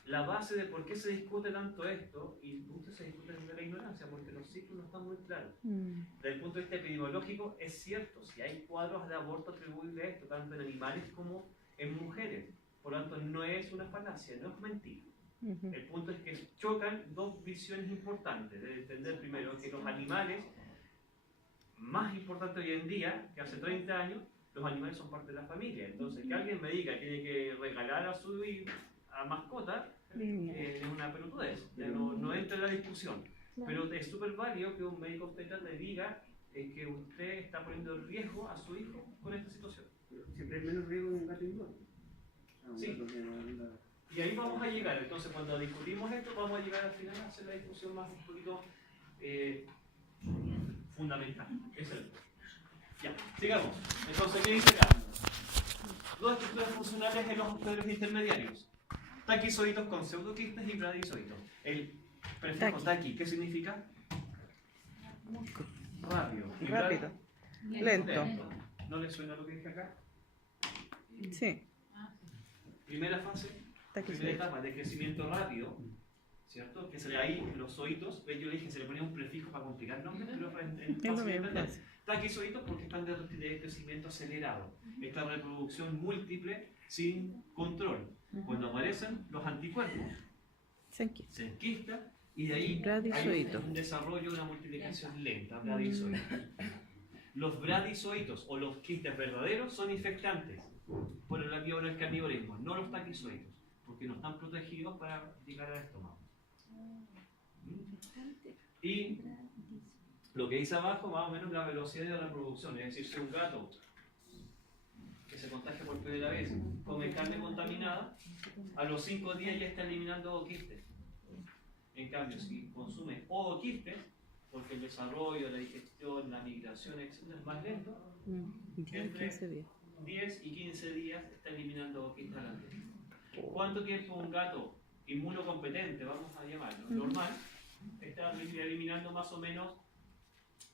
la base de por qué se discute tanto esto, y mucho se discute desde la ignorancia, porque los ciclos no están muy claros. Desde el punto de vista epidemiológico, es cierto, si hay cuadros de aborto atribuibles a esto, tanto en animales como en mujeres. Por lo tanto, no es una falacia, no es mentira. El punto es que chocan dos visiones importantes. De entender primero que los animales, más importante hoy en día, que hace 30 años, los animales son parte de la familia. Entonces, que alguien me diga que tiene que regalar a su mascota, es una pelotudez. No entra en la discusión. Pero es súper válido que un médico obstetra le diga que usted está poniendo en riesgo a su hijo con esta situación. Siempre hay menos riesgo de un gato igual. Sí. Y ahí vamos a llegar. Entonces, cuando discutimos esto, vamos a llegar al final a hacer la discusión más un poquito fundamental. Es el. Ya, sigamos. Entonces, ¿qué dice acá? Dos estructuras funcionales en los obsteros intermediarios. Taquizoitos con pseudoquistes y bradizoitos. El prefijo taqui, ¿qué significa? Rápido. Y Rápido. Lento. ¿No le suena lo que dije acá? Sí. Primera fase, primera etapa de crecimiento rápido, ¿cierto? Que se le ahí los zoitos, yo le dije, se le ponía un prefijo para complicar el nombre, pero fácil de entender. Taquizoitos porque están de crecimiento acelerado. Esta reproducción múltiple sin control. Cuando aparecen los anticuerpos, se enquista y de ahí hay un desarrollo, una multiplicación lenta, bradizoitos. Los bradizoitos o los quistes verdaderos son infectantes por el vía del carnivorismo, no los taquizoitos, porque no están protegidos para llegar al estómago. Y lo que dice abajo, más o menos la velocidad de reproducción, es decir, si un gato que se contagia por primera vez come carne contaminada, a los 5 días ya está eliminando ooquistes. En cambio, si consume ooquistes, porque el desarrollo, la digestión, la migración, etc. es más lento, entre 10 y 15 días está eliminando ooquistes a la piel. ¿Cuánto tiempo un gato inmunocompetente, vamos a llamarlo, normal, está eliminando más o menos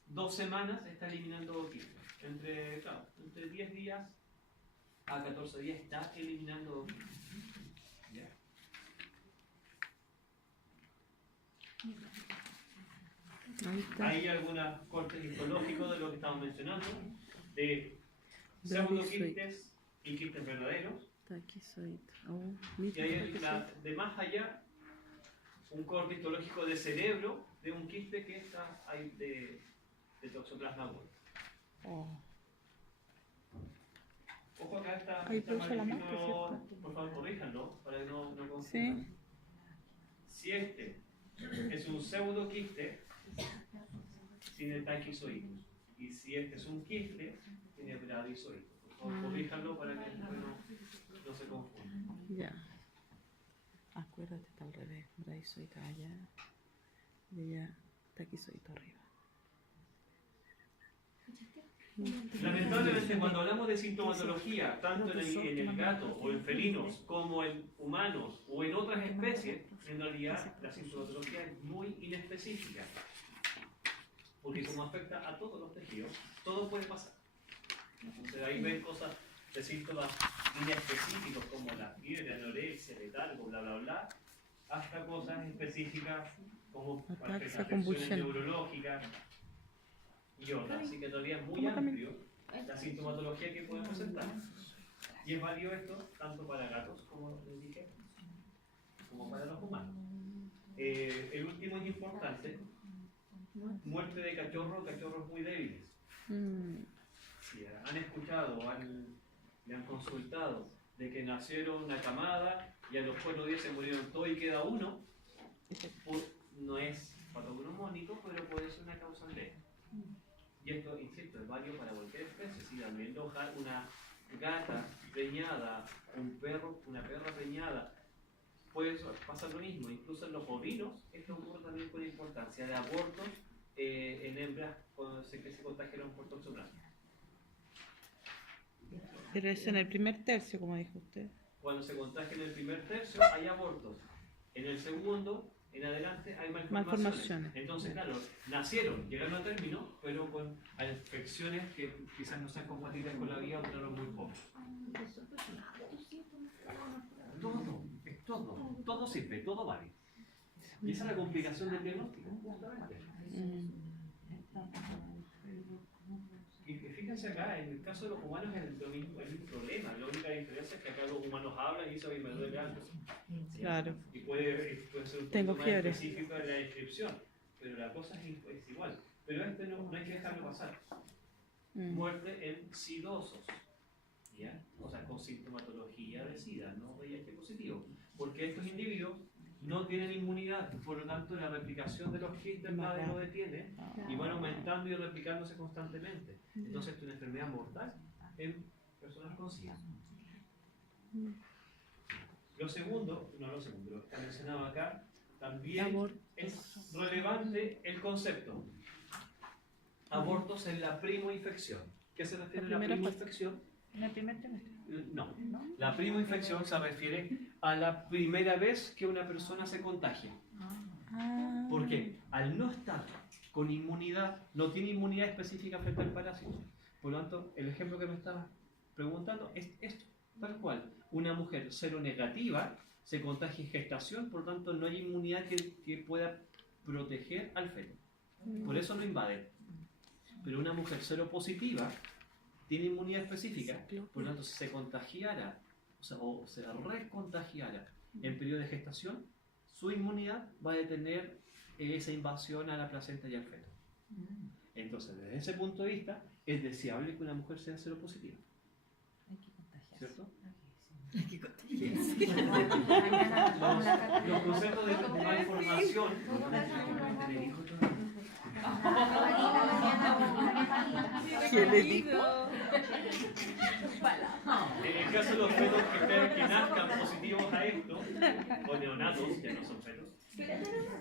2 semanas, está eliminando ooquistes? Entre 10 días a 14 días está eliminando ooquistes. ¿Ya? Hay algunos cortes histológicos de lo que estamos mencionando, de pseudoquistes y quistes verdaderos. Y hay de más allá un corte histológico de cerebro de un quiste que está ahí de toxoplasma gorda. Ojo, acá está magnífico, por favor corríjanlo para que no confundan. Si este es un pseudoquiste, tiene taquizoides. Y si este es un quiste, tiene bradizoides. Por favor, corríjanlo para que no se confunda. Ya. Acuérdate, está al revés. Bradizoito allá. Y allá, taquizoito arriba. Lamentablemente, cuando hablamos de sintomatología, tanto en el gato o en felinos, como en humanos o en otras especies, en realidad la sintomatología es muy inespecífica. Porque como afecta a todos los tejidos, todo puede pasar. Entonces ahí ven cosas de síntomas inespecíficos como la fiebre, anorexia, letargo, bla, bla, bla, hasta cosas específicas como afecciones neurológicas y otras. Así que todavía es muy amplio la sintomatología que pueden presentar. Y es válido esto tanto para gatos, como les dije, como para los humanos. El último es importante. Muerte de cachorros muy débiles. Si han escuchado, le han consultado de que nacieron una camada y a los 4 días se murieron todos y queda uno, no es patognomónico, pero puede ser una causa leve. Y esto, insisto, es válido para cualquier especie. Si también una gata preñada, una perra preñada, puede pasar lo mismo. Incluso en los bovinos, esto ocurre también con importancia de abortos en hembras que se contagiaron por toxoplasma. Pero eso en el primer tercio, como dijo usted. Cuando se contagia en el primer tercio hay abortos. En el segundo, en adelante, hay malformaciones. Entonces, claro, nacieron, llegaron a término, pero con infecciones que quizás no sean compatibles con la vida o duraron muy poco. Todo sirve, todo vale. Y esa es la complicación del diagnóstico, justamente. Y fíjense acá, en el caso de los humanos es el mismo problema. La única diferencia es que acá los humanos hablan y dicen, oye, me duele algo. Claro. Y puede ser un Tengo poco más fiebre. específico en la descripción, pero la cosa es igual. Pero no hay que dejarlo pasar. Muerte en sidosos, ¿ya? O sea, con sintomatología de SIDA, no VIH positivo. Porque estos individuos no tienen inmunidad, por lo tanto la replicación de los quistes nadie lo detiene y van aumentando y replicándose constantemente. Entonces es una enfermedad mortal en personas con SIDA. Lo segundo, lo que está mencionado acá, también es relevante el concepto. Abortos en la primoinfección. ¿Qué se refiere a la primoinfección? En el primer trimestre. No. La primoinfección se refiere a la primera vez que una persona se contagia. Porque al no estar con inmunidad, no tiene inmunidad específica frente al parásito. Por lo tanto, el ejemplo que me estaba preguntando es esto, tal cual. Una mujer seronegativa se contagia en gestación, por lo tanto no hay inmunidad que pueda proteger al feto. Por eso lo invade. Pero una mujer seropositiva tiene inmunidad específica, por lo tanto si se contagiara, o se recontagiara en periodo de gestación, su inmunidad va a detener esa invasión a la placenta y al feto. Entonces, desde ese punto de vista, es deseable que una mujer sea seropositiva. Hay que contagiarse. ¿Cierto? Hay que contagiarse. Los conceptos de malformación. ¿Qué le dijo? En el caso de los fetos que nazcan positivos a esto, o neonatos, ya no son fetos,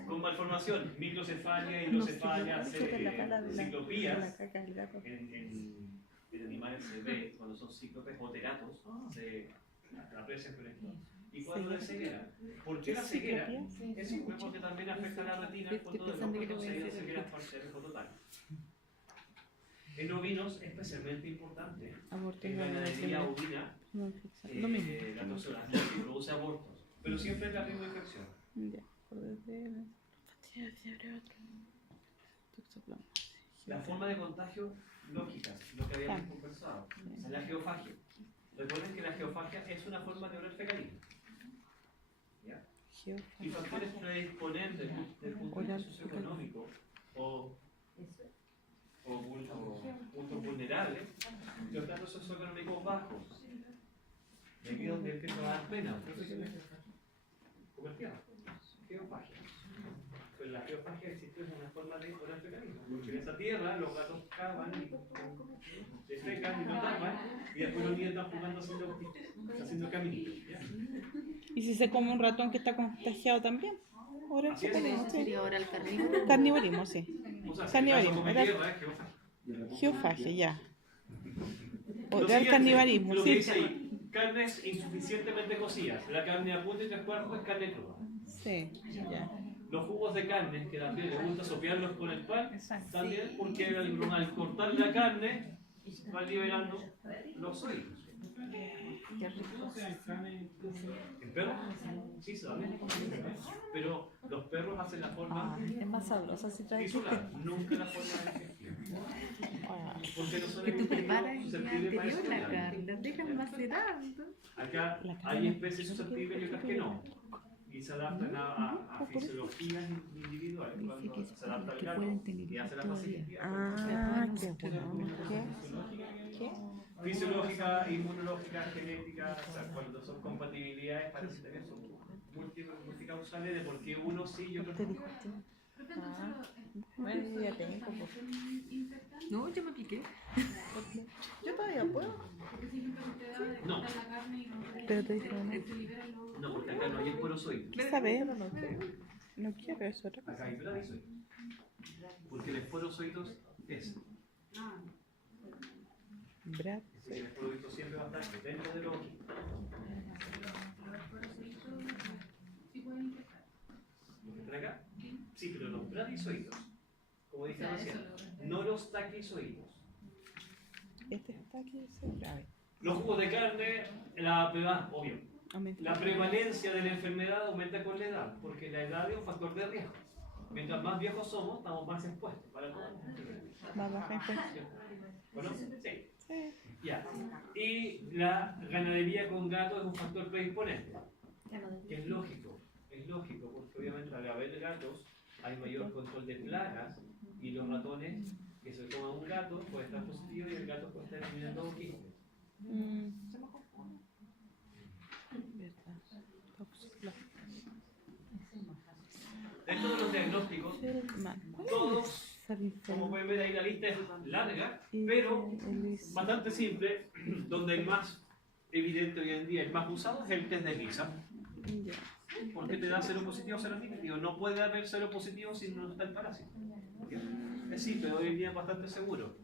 con malformación, microcefalia, hidrocefalia, ciclopías, en animales se ve cuando son cíclopes o teratos, se aprecian con esto. ¿Y cuándo de ceguera? ¿Por qué la ceguera? Es porque también afecta a la retina cuando de pronto se dan cegueras parciales o totales. En ovinos, especialmente importante, en la ganadería ovina, la toxoplasmosis produce abortos, pero siempre es la misma infección. La forma de contagio lógica, lo que habíamos conversado, es la geofagia. Recuerden que la geofagia es una forma de oral fecalino. ¿Ya? Y factores predisponentes del punto de vista socioeconómico o puntos vulnerables, los datos socioeconómicos bajos. Y aquí es donde empieza a dar pena. Comercial. Geofagia. Pero la geofagia existe en una forma de oral fecalismo. Porque en esa tierra los gatos cavan y defecan y no tapan, y después los niños están jugando haciendo caminitos. ¿Ya? ¿Y si se come un ratón que está contagiado también? Oral Así es. fecalismo, sí. Sería ahora el carnívoro. Carnivorismo, sí. O sea, si Carnivorismo, come era- tierra, es geofagia. Geofagia, ya. O Lo del siguiente, canibalismo, lo que sí. dice ahí, carnes insuficientemente cocidas. La carne a punto y 3/4 es carne cruda. Sí, ya. Los jugos de carne, que también les gusta sopearlos con el pan, Exacto. también porque al cortar la carne van liberando los sólidos. Qué rico. ¿En perros? Sí, se también. Pero los perros hacen la forma Es más sabrosa si traes tisular, nunca la forma digestiva. Porque no son Que tú preparas el día susceptibles para anterior la eso. carne, la dejas macerando. Acá La carne hay no especies tiene susceptibles y otras que no. Y se adaptan a por eso. fisiologías individuales. Dice Cuando que se adapta al que gato pueden tener y hace la todavía. facilidad. Ah, qué bueno. ¿Qué? Fisiológica, inmunológica, genética, o sea, cuando son compatibilidades parece que son multicausales de por qué uno sí y otro Te no. dijo. Profe, entonces Bueno, ya tengo. infectan, No, yo me piqué. Yo todavía puedo. porque si ejemplo usted daba de No. cortar la carne y no Pero te dijo, no. se liberan los... No, porque acá no hay esporozoides. ¿Sabes? No quiero eso. Otra cosa. Acá hay bradizoides. Porque el esporozoitos es. Ah, Brad. El esporozoito siempre va a estar dentro del ojo. sí pueden infectar. ¿Los que están acá? Sí, pero los bradizoidos, como O dije sea, recién, eso lo... no los taquizoidos. Este está aquí, ese grave. Los jugos de carne, obvio, Aumenta. la prevalencia de la enfermedad aumenta con la edad, porque la edad es un factor de riesgo. Mientras más viejos somos, estamos más expuestos para todo. Más baja infección. ¿Bueno? Sí. Sí. Ya. Y la ganadería con gatos es un factor predisponente, que es lógico, porque obviamente al haber gatos hay mayor control de plagas y los ratones que se toman un gato puede estar positivo y el gato puede estar eliminando quistes. Verdad. Toxoplasma. Dentro de los diagnósticos, todos, como pueden ver ahí la lista es larga, pero bastante simple, donde el más evidente hoy en día, el más usado es el test de ELISA, porque te da cero positivo, cero negativo. No puede haber cero positivo si no está el parásito. Es simple, hoy en día es bastante seguro.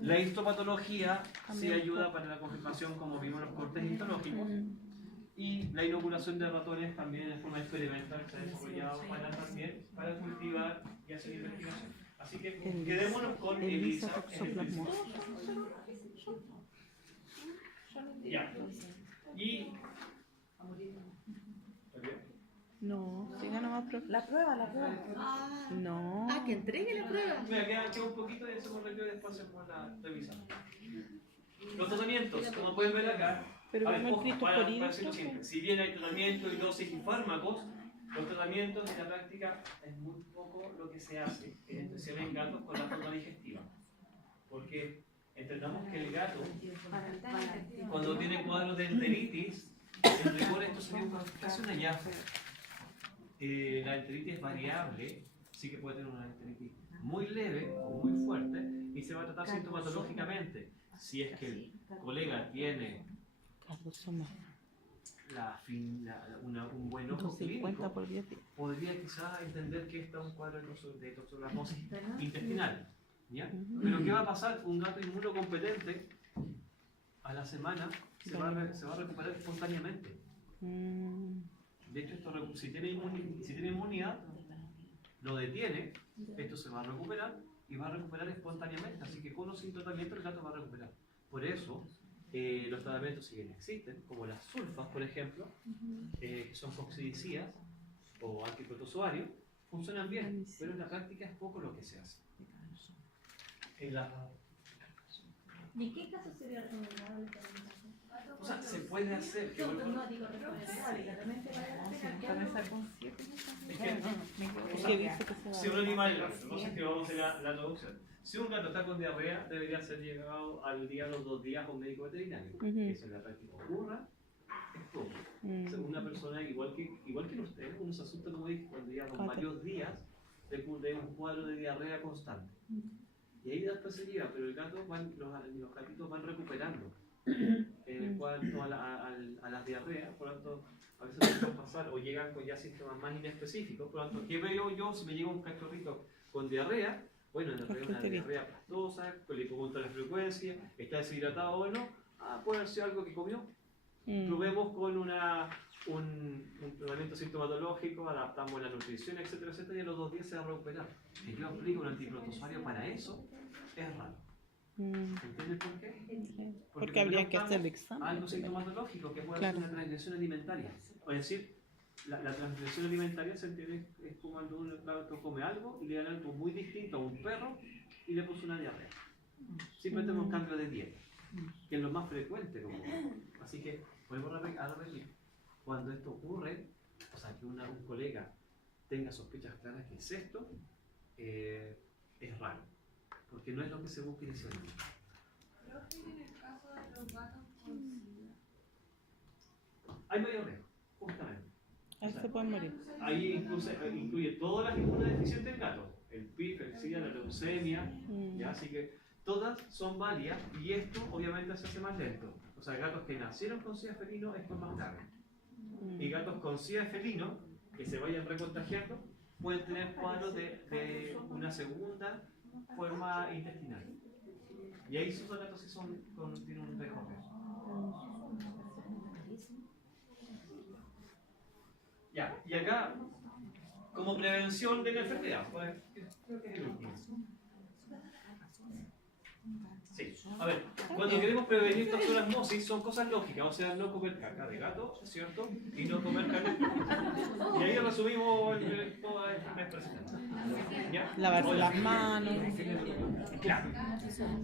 La histopatología sí ayuda para la confirmación, como vimos en los cortes histológicos, y la inoculación de ratones también de forma experimental se ha desarrollado para cultivar y hacer investigación. Así que quedémonos con ELISA en el principio. Ya. Y No, siga nomás, profe. La prueba. No. Ah, que entregue la prueba. mira, queda un poquito y hacemos recreo y después hacemos la revisada. Los tratamientos, como pueden ver acá, Pero a ver, como ojo, escrito para por hacerlo simple, si bien hay tratamiento y dosis y fármacos, los tratamientos en la práctica es muy poco lo que se hace, en especial en gatos con la forma digestiva. Porque entendamos que el gato, cuando tiene cuadros de enteritis, en rigor esto sería casi una llaga. La enteritis es variable, sí que puede tener una enteritis muy leve o muy fuerte y se va a tratar sintomatológicamente. Si es que el colega tiene un buen ojo 250 clínico, por 10 podría quizás entender que está un cuadro de toxoplasmosis intestinal. ¿Ya? Pero ¿qué va a pasar? Un gato inmunocompetente a la semana se va a recuperar espontáneamente. De hecho, si tiene inmunidad, lo detiene, esto se va a recuperar y va a recuperar espontáneamente. Así que con o sin tratamiento el gato va a recuperar. Por eso, los tratamientos, si bien existen, como las sulfas, por ejemplo, que son coccidicidas o antiprotozoarios, funcionan bien, pero en la práctica es poco lo que se hace. ¿Y en qué caso sería recomendable el tratamiento? O sea, se puede hacer. Que No, digo recomendable, tratamiento para la o sea, si un animal, no sé qué vamos a hacer la traducción. Si un gato está con diarrea, debería ser llegado al día, los 2 días, a un médico veterinario. Eso en la práctica ocurra, es poco. O sea, una persona, igual que usted, uno se asusta, como dije, cuando llevan varios días de un cuadro de diarrea constante. Y ahí después se llega, pero los gatitos van recuperando en cuanto a las diarreas, por lo tanto, a veces pueden pasar o llegan con ya síntomas más inespecíficos. Por lo tanto, ¿qué veo yo si me llega un cachorrito con diarrea? Bueno, en realidad una diarrea pastosa, pues le pregunto la frecuencia, ¿está deshidratado o no? Puede ser algo que comió. Probemos con un tratamiento sintomatológico, adaptamos la nutrición, etcétera, etcétera, y a los 2 días se va a recuperar. Si yo aplico un antiprotozoario para eso, es raro. ¿Entiendes por qué? Sí. Porque habría que hacer el examen. Algo sintomatológico que puede Claro. ser una transgresión alimentaria. Es decir, la transgresión alimentaria se entiende es como cuando un gato come algo y le dan algo muy distinto a un perro y le puso una diarrea. Simplemente con cambio de dieta, que es lo más frecuente. Así que podemos repetir. Cuando esto ocurre, o sea, que un colega tenga sospechas claras que es esto, es raro, porque no es lo que se busca inicialmente. Profe, en el caso de los gatos con SIDA. Hay mayor riesgo, justamente. Ahí se pueden morir. Ahí incluye todas las inmunodeficientes del gato, el PIF, el SIDA, la leucemia, ¿ya? Así que todas son válidas y esto obviamente se hace más lento. O sea, gatos que nacieron con SIDA felino, esto es más grave. Y gatos con SIDA felino, que se vayan recontagiando, pueden tener cuadros de una segunda forma intestinal. Y ahí esos gatos sí tienen un riesgo. Ya, y acá, como prevención de la enfermedad, pues, creo que es el último. Sí, a ver, cuando queremos prevenir toxoplasmosis son cosas lógicas, o sea, no comer caca de gato, ¿cierto? Y no comer carne. Y ahí resumimos toda esta presentación. ¿Ya? Lavarse las manos. Claro.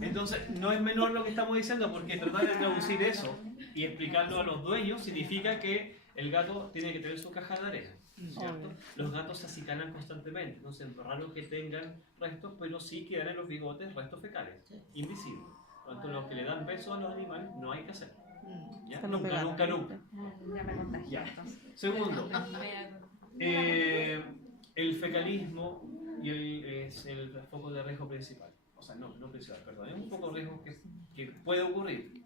Entonces, no es menor lo que estamos diciendo, porque tratar de traducir eso y explicarlo a los dueños significa que el gato tiene que tener su caja de arena, ¿cierto? Los gatos se acicalan constantemente, entonces es raro que tengan restos, pero sí quedan en los bigotes restos fecales, invisibles. Por lo tanto, los que le dan besos a los animales no hay que hacer. ¿Ya? Nunca, nunca, nunca. Ya me contagié. Ya. Segundo, el fecalismo es el foco de riesgo principal. O sea, no principal, perdón, es un foco de riesgo que puede ocurrir.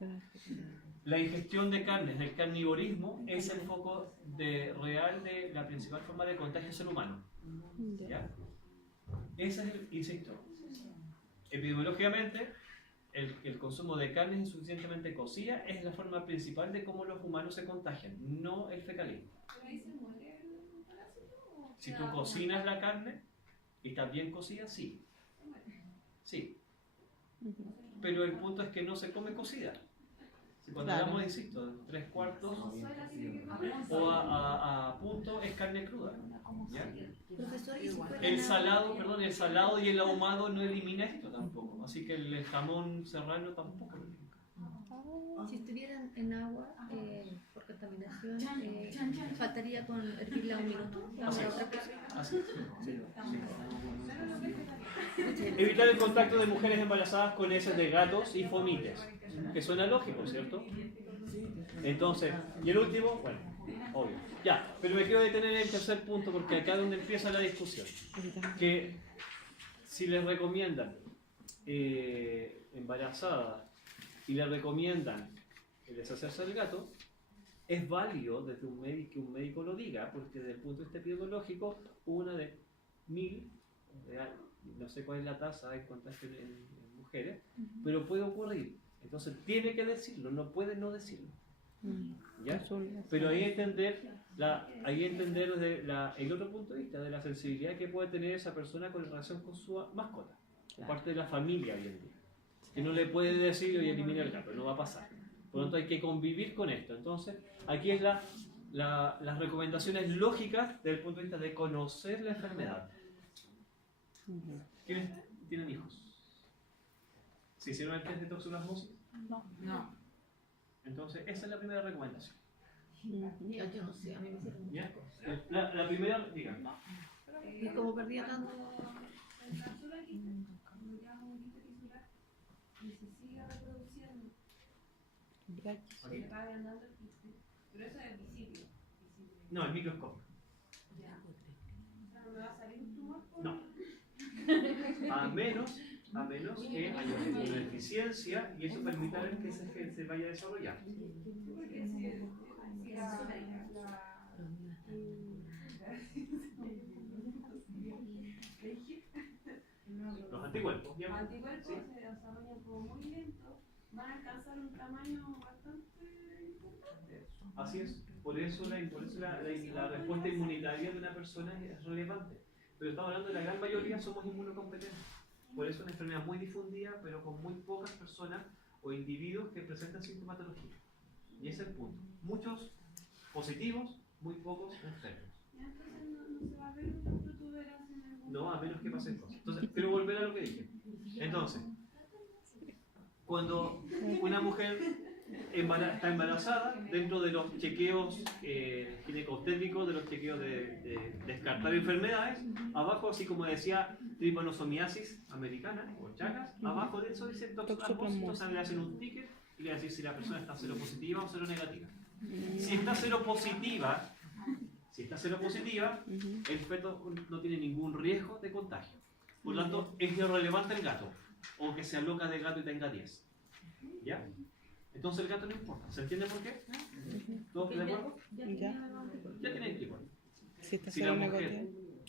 La ingestión de carnes, del carnivorismo, es el foco real de la principal forma de contagio en ser humano. ¿Ya? Ese es insisto, epidemiológicamente, el consumo de carnes insuficientemente cocidas es la forma principal de cómo los humanos se contagian, no el fecalismo. ¿Pero ahí se muere el parásito? Si tú cocinas la carne y está bien cocida, sí. Sí. Pero el punto es que no se come cocida. Cuando hablamos, insisto, 3/4 o a punto es carne cruda. ¿Ya? Profesor, ¿y si fuera El nada? salado y el ahumado no elimina esto tampoco. Así que el jamón serrano tampoco lo elimina. Si estuvieran en agua por contaminación, faltaría con hervirla un minuto. Así es. Otra cosa. Así es. Sí. Evitar el contacto de mujeres embarazadas con heces de gatos y fomites, que suena lógico, ¿cierto? Entonces, y el último, bueno, obvio. Ya, pero me quiero detener en el tercer punto porque acá es donde empieza la discusión. Que si les recomiendan embarazadas y les recomiendan deshacerse del gato, es válido desde que un médico lo diga, porque desde el punto de vista epidemiológico, una de 1000, no sé cuál es la tasa de contagio en mujeres, pero puede ocurrir. Entonces tiene que decirlo, no puede no decirlo. ¿Ya? Pero ahí entender desde el otro punto de vista, de la sensibilidad que puede tener esa persona con relación con su mascota, parte de la familia hoy en día. Que no le puede decir, oye, elimina el gato, no va a pasar. Por lo tanto, hay que convivir con esto. Entonces, aquí es las recomendaciones lógicas desde el punto de vista de conocer la enfermedad. ¿Quiénes tienen hijos? ¿Se hicieron el test de toxoplasmosis? No. Entonces, esa es la primera recomendación. Yo no sé, a mí me hicieron ¿Ya? muchas cosas. La primera, digan. Y como perdía tanto. El cápsula cuando ya un quiste tisular y se sigue reproduciendo, se va agrandando el quiste. Pero eso es visible. No, el microscopio. Ya. O sea, no me va a salir un tumor. No. A menos que haya una deficiencia y eso permita que se vaya a desarrollar. Porque si Los Anticuerpos, ¿ya? Los anticuerpos Sí. se desarrollan como muy lento, van a alcanzar un tamaño bastante importante. Así es. Por eso la respuesta inmunitaria de una persona es relevante. Pero estamos hablando de la gran mayoría somos inmunocompetentes. Por eso es una enfermedad muy difundida, pero con muy pocas personas o individuos que presentan sintomatología. Y ese es el punto. Muchos positivos, muy pocos enfermos. Ya, entonces no se va a ver una protuberancia en algún No, a menos que pasen cosas. Entonces, quiero volver a lo que dije. Entonces, cuando una mujer está embarazada, dentro de los chequeos ginecobstétricos, de los chequeos de descartar enfermedades, abajo, así como decía tripanosomiasis americana o Chagas, abajo de eso dice toxoplasmosis. Entonces le hacen un ticket y le van a decir si la persona está seropositiva o seronegativa. Si está seropositiva, el feto no tiene ningún riesgo de contagio. Por lo tanto, es irrelevante el gato, o que sea loca de gato y tenga 10. ¿Ya? Entonces el gato no importa. ¿Se entiende por qué? ¿Todos de acuerdo? Ya Ya. tenía algo anticuerpo. Ya tiene anticuerpos. Si está Si la cero mujer, negativo,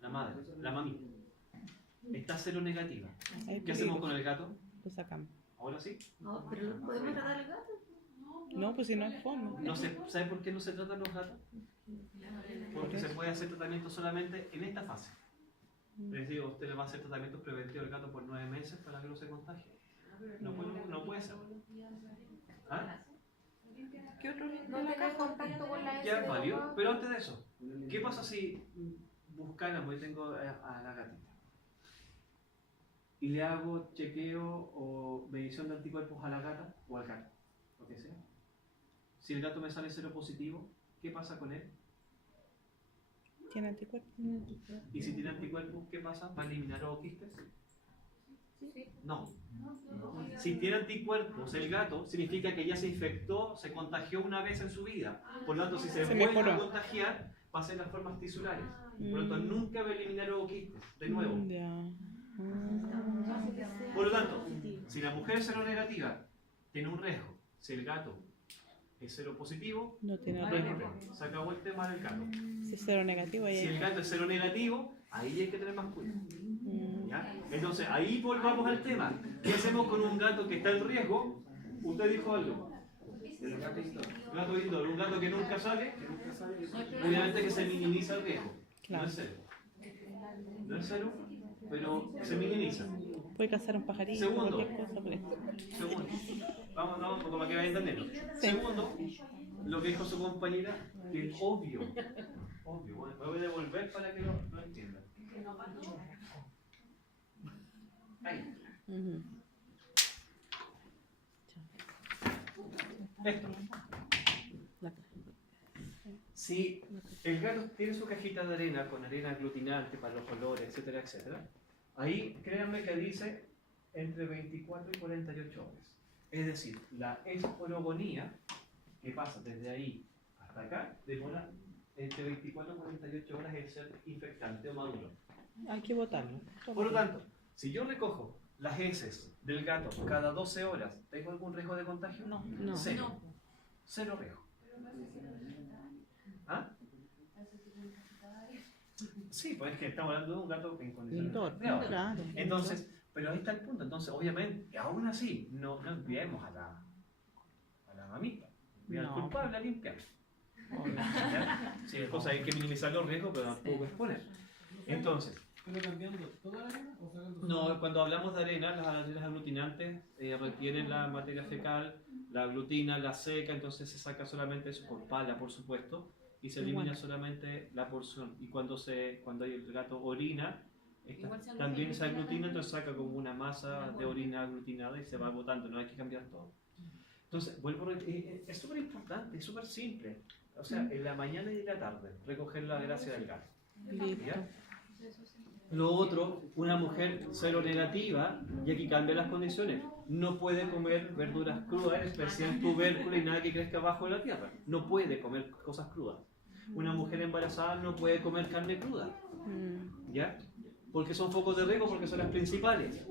la madre, la mami, está seronegativa, hay ¿qué hacemos peligro. con el gato? Lo sacamos. Ahora sí. No, pero ¿lo podemos tratar al gato? No, pues si no es fome. No se, ¿sabe por qué no se tratan los gatos? Porque se puede hacer tratamiento solamente en esta fase. Es decir, usted le va a hacer tratamientos preventivos al gato por 9 meses para que no se contagie. No puede ser. ¿Ah? ¿Qué otro No tengas contacto con la Ya S es de válido. los Pero antes de eso, ¿qué pasa si buscáramos y tengo a la gatita? Y le hago chequeo o medición de anticuerpos a la gata o al gato, lo que sea. Si el gato me sale cero positivo, ¿qué pasa con él? ¿Tiene anticuerpos? Y si tiene anticuerpos, ¿qué pasa? ¿Va a eliminar ooquistes? No. Si tiene anticuerpos el gato, significa que ya se infectó, se contagió una vez en su vida. Por lo tanto, si se Se vuelve a mejoró. contagiar, va a ser las formas tisulares. Por lo tanto, nunca va a eliminar ooquistes, de nuevo. Ya. Por lo tanto, si la mujer es seronegativa, tiene un riesgo. Si el gato es seropositivo, No tiene no hay riesgo. problema. Se acabó el tema del gato. Si es cero negativo, ahí Si el hay. gato es seronegativo, ahí hay que tener más cuidado. Mm. ¿Ya? Entonces, ahí volvamos al tema. ¿Qué hacemos con un gato que está en riesgo? Usted dijo algo. Gato indoor, un gato que nunca sale, obviamente que se minimiza el riesgo. Claro. No es cero. No es cero, pero se minimiza. Puede cazar un pajarito, Segundo. cualquier cosa por eso. Segundo, vamos un poco para que vayan entendiendo. Sí. Segundo, lo que dijo su compañera, que es obvio. Obvio, bueno, me voy a devolver para que lo entiendan. Ahí. Ujú. Esto. Si el gato tiene su cajita de arena con arena aglutinante para los olores, etcétera, etcétera, ahí créanme que dice entre 24 y 48 horas. Es decir, la esporogonía, que pasa desde ahí hasta acá, demora entre 24 y 48 horas el ser infectante o maduro. Hay que botarlo. Por lo tanto, si yo recojo las heces del gato cada 12 horas, ¿tengo algún riesgo de contagio? No. Cero. Cero riesgo. ¿Ah? Sí, pues es que estamos hablando de un gato en condiciones Indoor, de claro. Entonces, pero ahí está el punto. Entonces, obviamente, aún así, no enviemos a la mamita. Y al No. culpable a limpiar. Obvio. ¿Ya? Sí, cosa hay que minimizar los riesgos, pero tampoco exponer. Entonces, ¿Pero cambiando toda la arena o sacando? no, cuando hablamos de arena, las arenas aglutinantes retienen la materia fecal, la aglutina, la seca, entonces se saca solamente eso por pala, por supuesto, y se elimina Bueno. solamente la porción. Y cuando el gato orina, Igual se también se aglutina. aglutina, entonces saca como una masa de orina aglutinada y se va botando, no hay que cambiar todo. Entonces, es súper importante, es súper simple. O sea, en la mañana y en la tarde, recoger la gracia del gato. Listo. ¿Ya? Lo otro, una mujer seronegativa, y aquí cambian las condiciones, no puede comer verduras crudas, en especial tubérculos y nada que crezca abajo de la tierra. No puede comer cosas crudas. Una mujer embarazada no puede comer carne cruda, Mm. ¿ya? Porque son focos de riesgo, porque son las principales.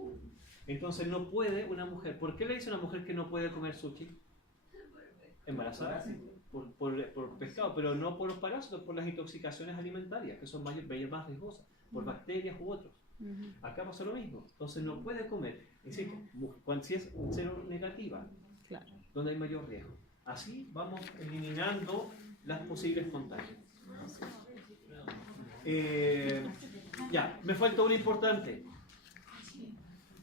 Entonces no puede una mujer. ¿Por qué le dice a una mujer que no puede comer sushi? Embarazada. Por pescado, pero no por los parásitos, por las intoxicaciones alimentarias, que son más riesgosas, por bacterias u otros. Acá pasa lo mismo. Entonces no puede comer. Es decir, si es un cero negativa, Claro. donde hay mayor riesgo. Así vamos eliminando las posibles contagios. Ya, me falta uno importante.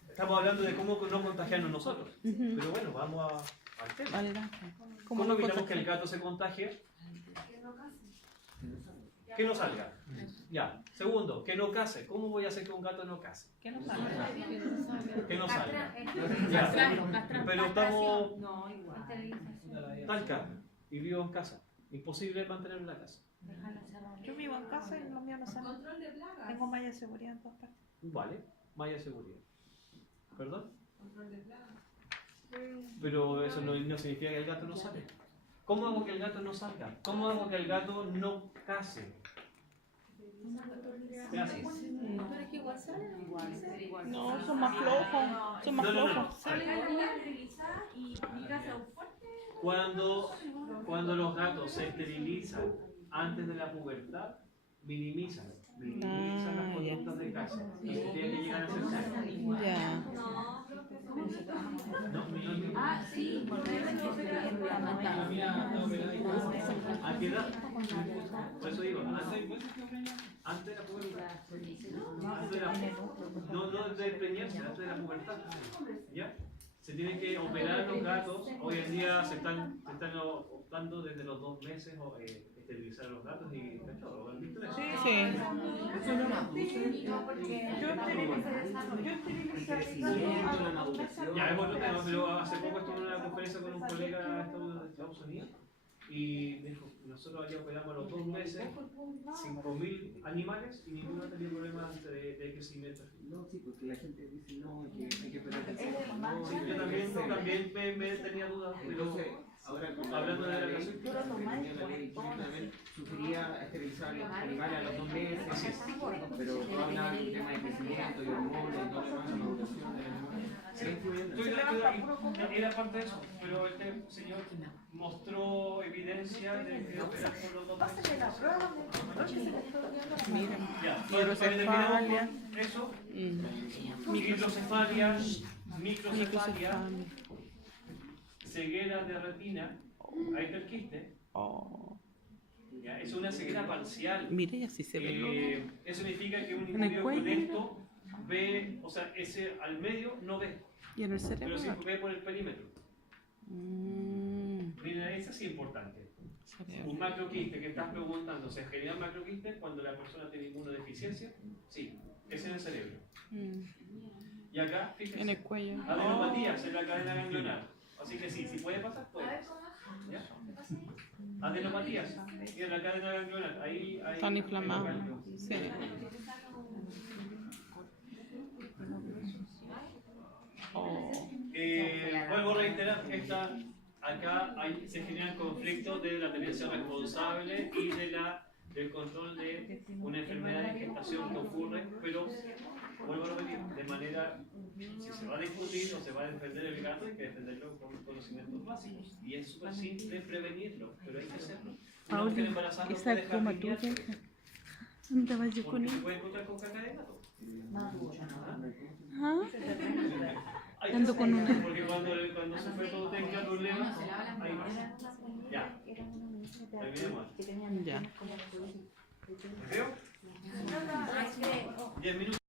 Estamos hablando de cómo no contagiarnos nosotros. Pero bueno, vamos al tema. Vale. ¿Cómo no evitamos que el contagiar? gato se contagie? Que no salga. Ya. Segundo, que no case. ¿Cómo voy a hacer que un gato no case? Que no salga. Que no salga. Castrarlo, Ya. castrarlo. Pero estamos No, igual. talca y vivo en casa. Imposible mantenerlo en la casa. Yo vivo en casa y los míos no salen. Control de plagas. Tengo malla de seguridad en todas partes. Vale, malla de seguridad. ¿Perdón? Control de plagas. Pero eso no significa que el gato no salga. ¿Cómo hago que el gato no salga? ¿Cómo hago que el gato no case? ¿Qué haces? Pero es que igual sale. No, son más flojos. Son más No. flojos. A ver. Y casa fuerte. Cuando los gatos se esterilizan antes de la pubertad, minimizan las conductas de caza. Y se tiene que llegar a ser cero. Ya. Ah, sí. ¿A qué edad? Por eso digo, antes de la pubertad. No de preñarse, antes de la pubertad. ¿Ya? Se tienen que operar los gatos. Hoy en día se están optando desde los 2 meses esterilizar a los gatos y cachorros. ¿Han visto eso? Ya es otro tema, pero hace poco estuve en una conferencia con un colega de Estados Unidos y dijo, nosotros allá operamos a los 2 meses 5.000 animales y ninguno ha tenido problemas de crecimiento. No, sí, porque la gente dice no, que hay que esperar que Sí, yo también me tenía dudas, pero Entonces, ahora hablando de la relación, la ley también sugería esterilizar a los animales a los 2 meses, pero todo hablaba de un tema de crecimiento y hormonas y todo lo demás, la maduración del animal. Se influyendo. era parte de eso, pero este señor mostró evidencia de que operar por los 2 meses. Mira. Ya, Microcefalia. eso, microcefalia, ceguera de retina, ahí está el quiste, Oh. ya, es una ceguera parcial. Mira, y así se ve. Eso significa que un En el individuo con cuello. esto ve, o sea, ese al medio no ve, Y en el pero cerebro. sí ve por el perímetro. Mira, eso sí es importante. Un macroquiste que estás preguntando, ¿se genera un macroquiste cuando la persona tiene inmunodeficiencia? Sí, es en el cerebro. Y acá, fíjense, En el cuello. adenopatías en la cadena ganglionar. Así que sí, si puede pasar, puede pasar. ¿Ya? Adenopatías y en la cadena ganglionar. Ahí Están inflamados. Sí. Oh. Vuelvo a reiterar, acá se generan conflictos de la tenencia responsable y del control de una enfermedad de gestación que ocurre, pero vuelvo a repetir, de manera, si se va a discutir o se va a defender el gato, hay que defenderlo con conocimientos básicos. Y es súper simple prevenirlo, pero hay que hacerlo. Una mujer embarazada no puede dejar de guiarse, Andaba yo con porque se él. puede encontrar con caca de gato. ¿Ah? Hay que Ando con hacerlo, una. porque cuando su feto tenga problemas, ahí va. Ya. Terminemos. Ya. ¿Me veo? 10 minutos.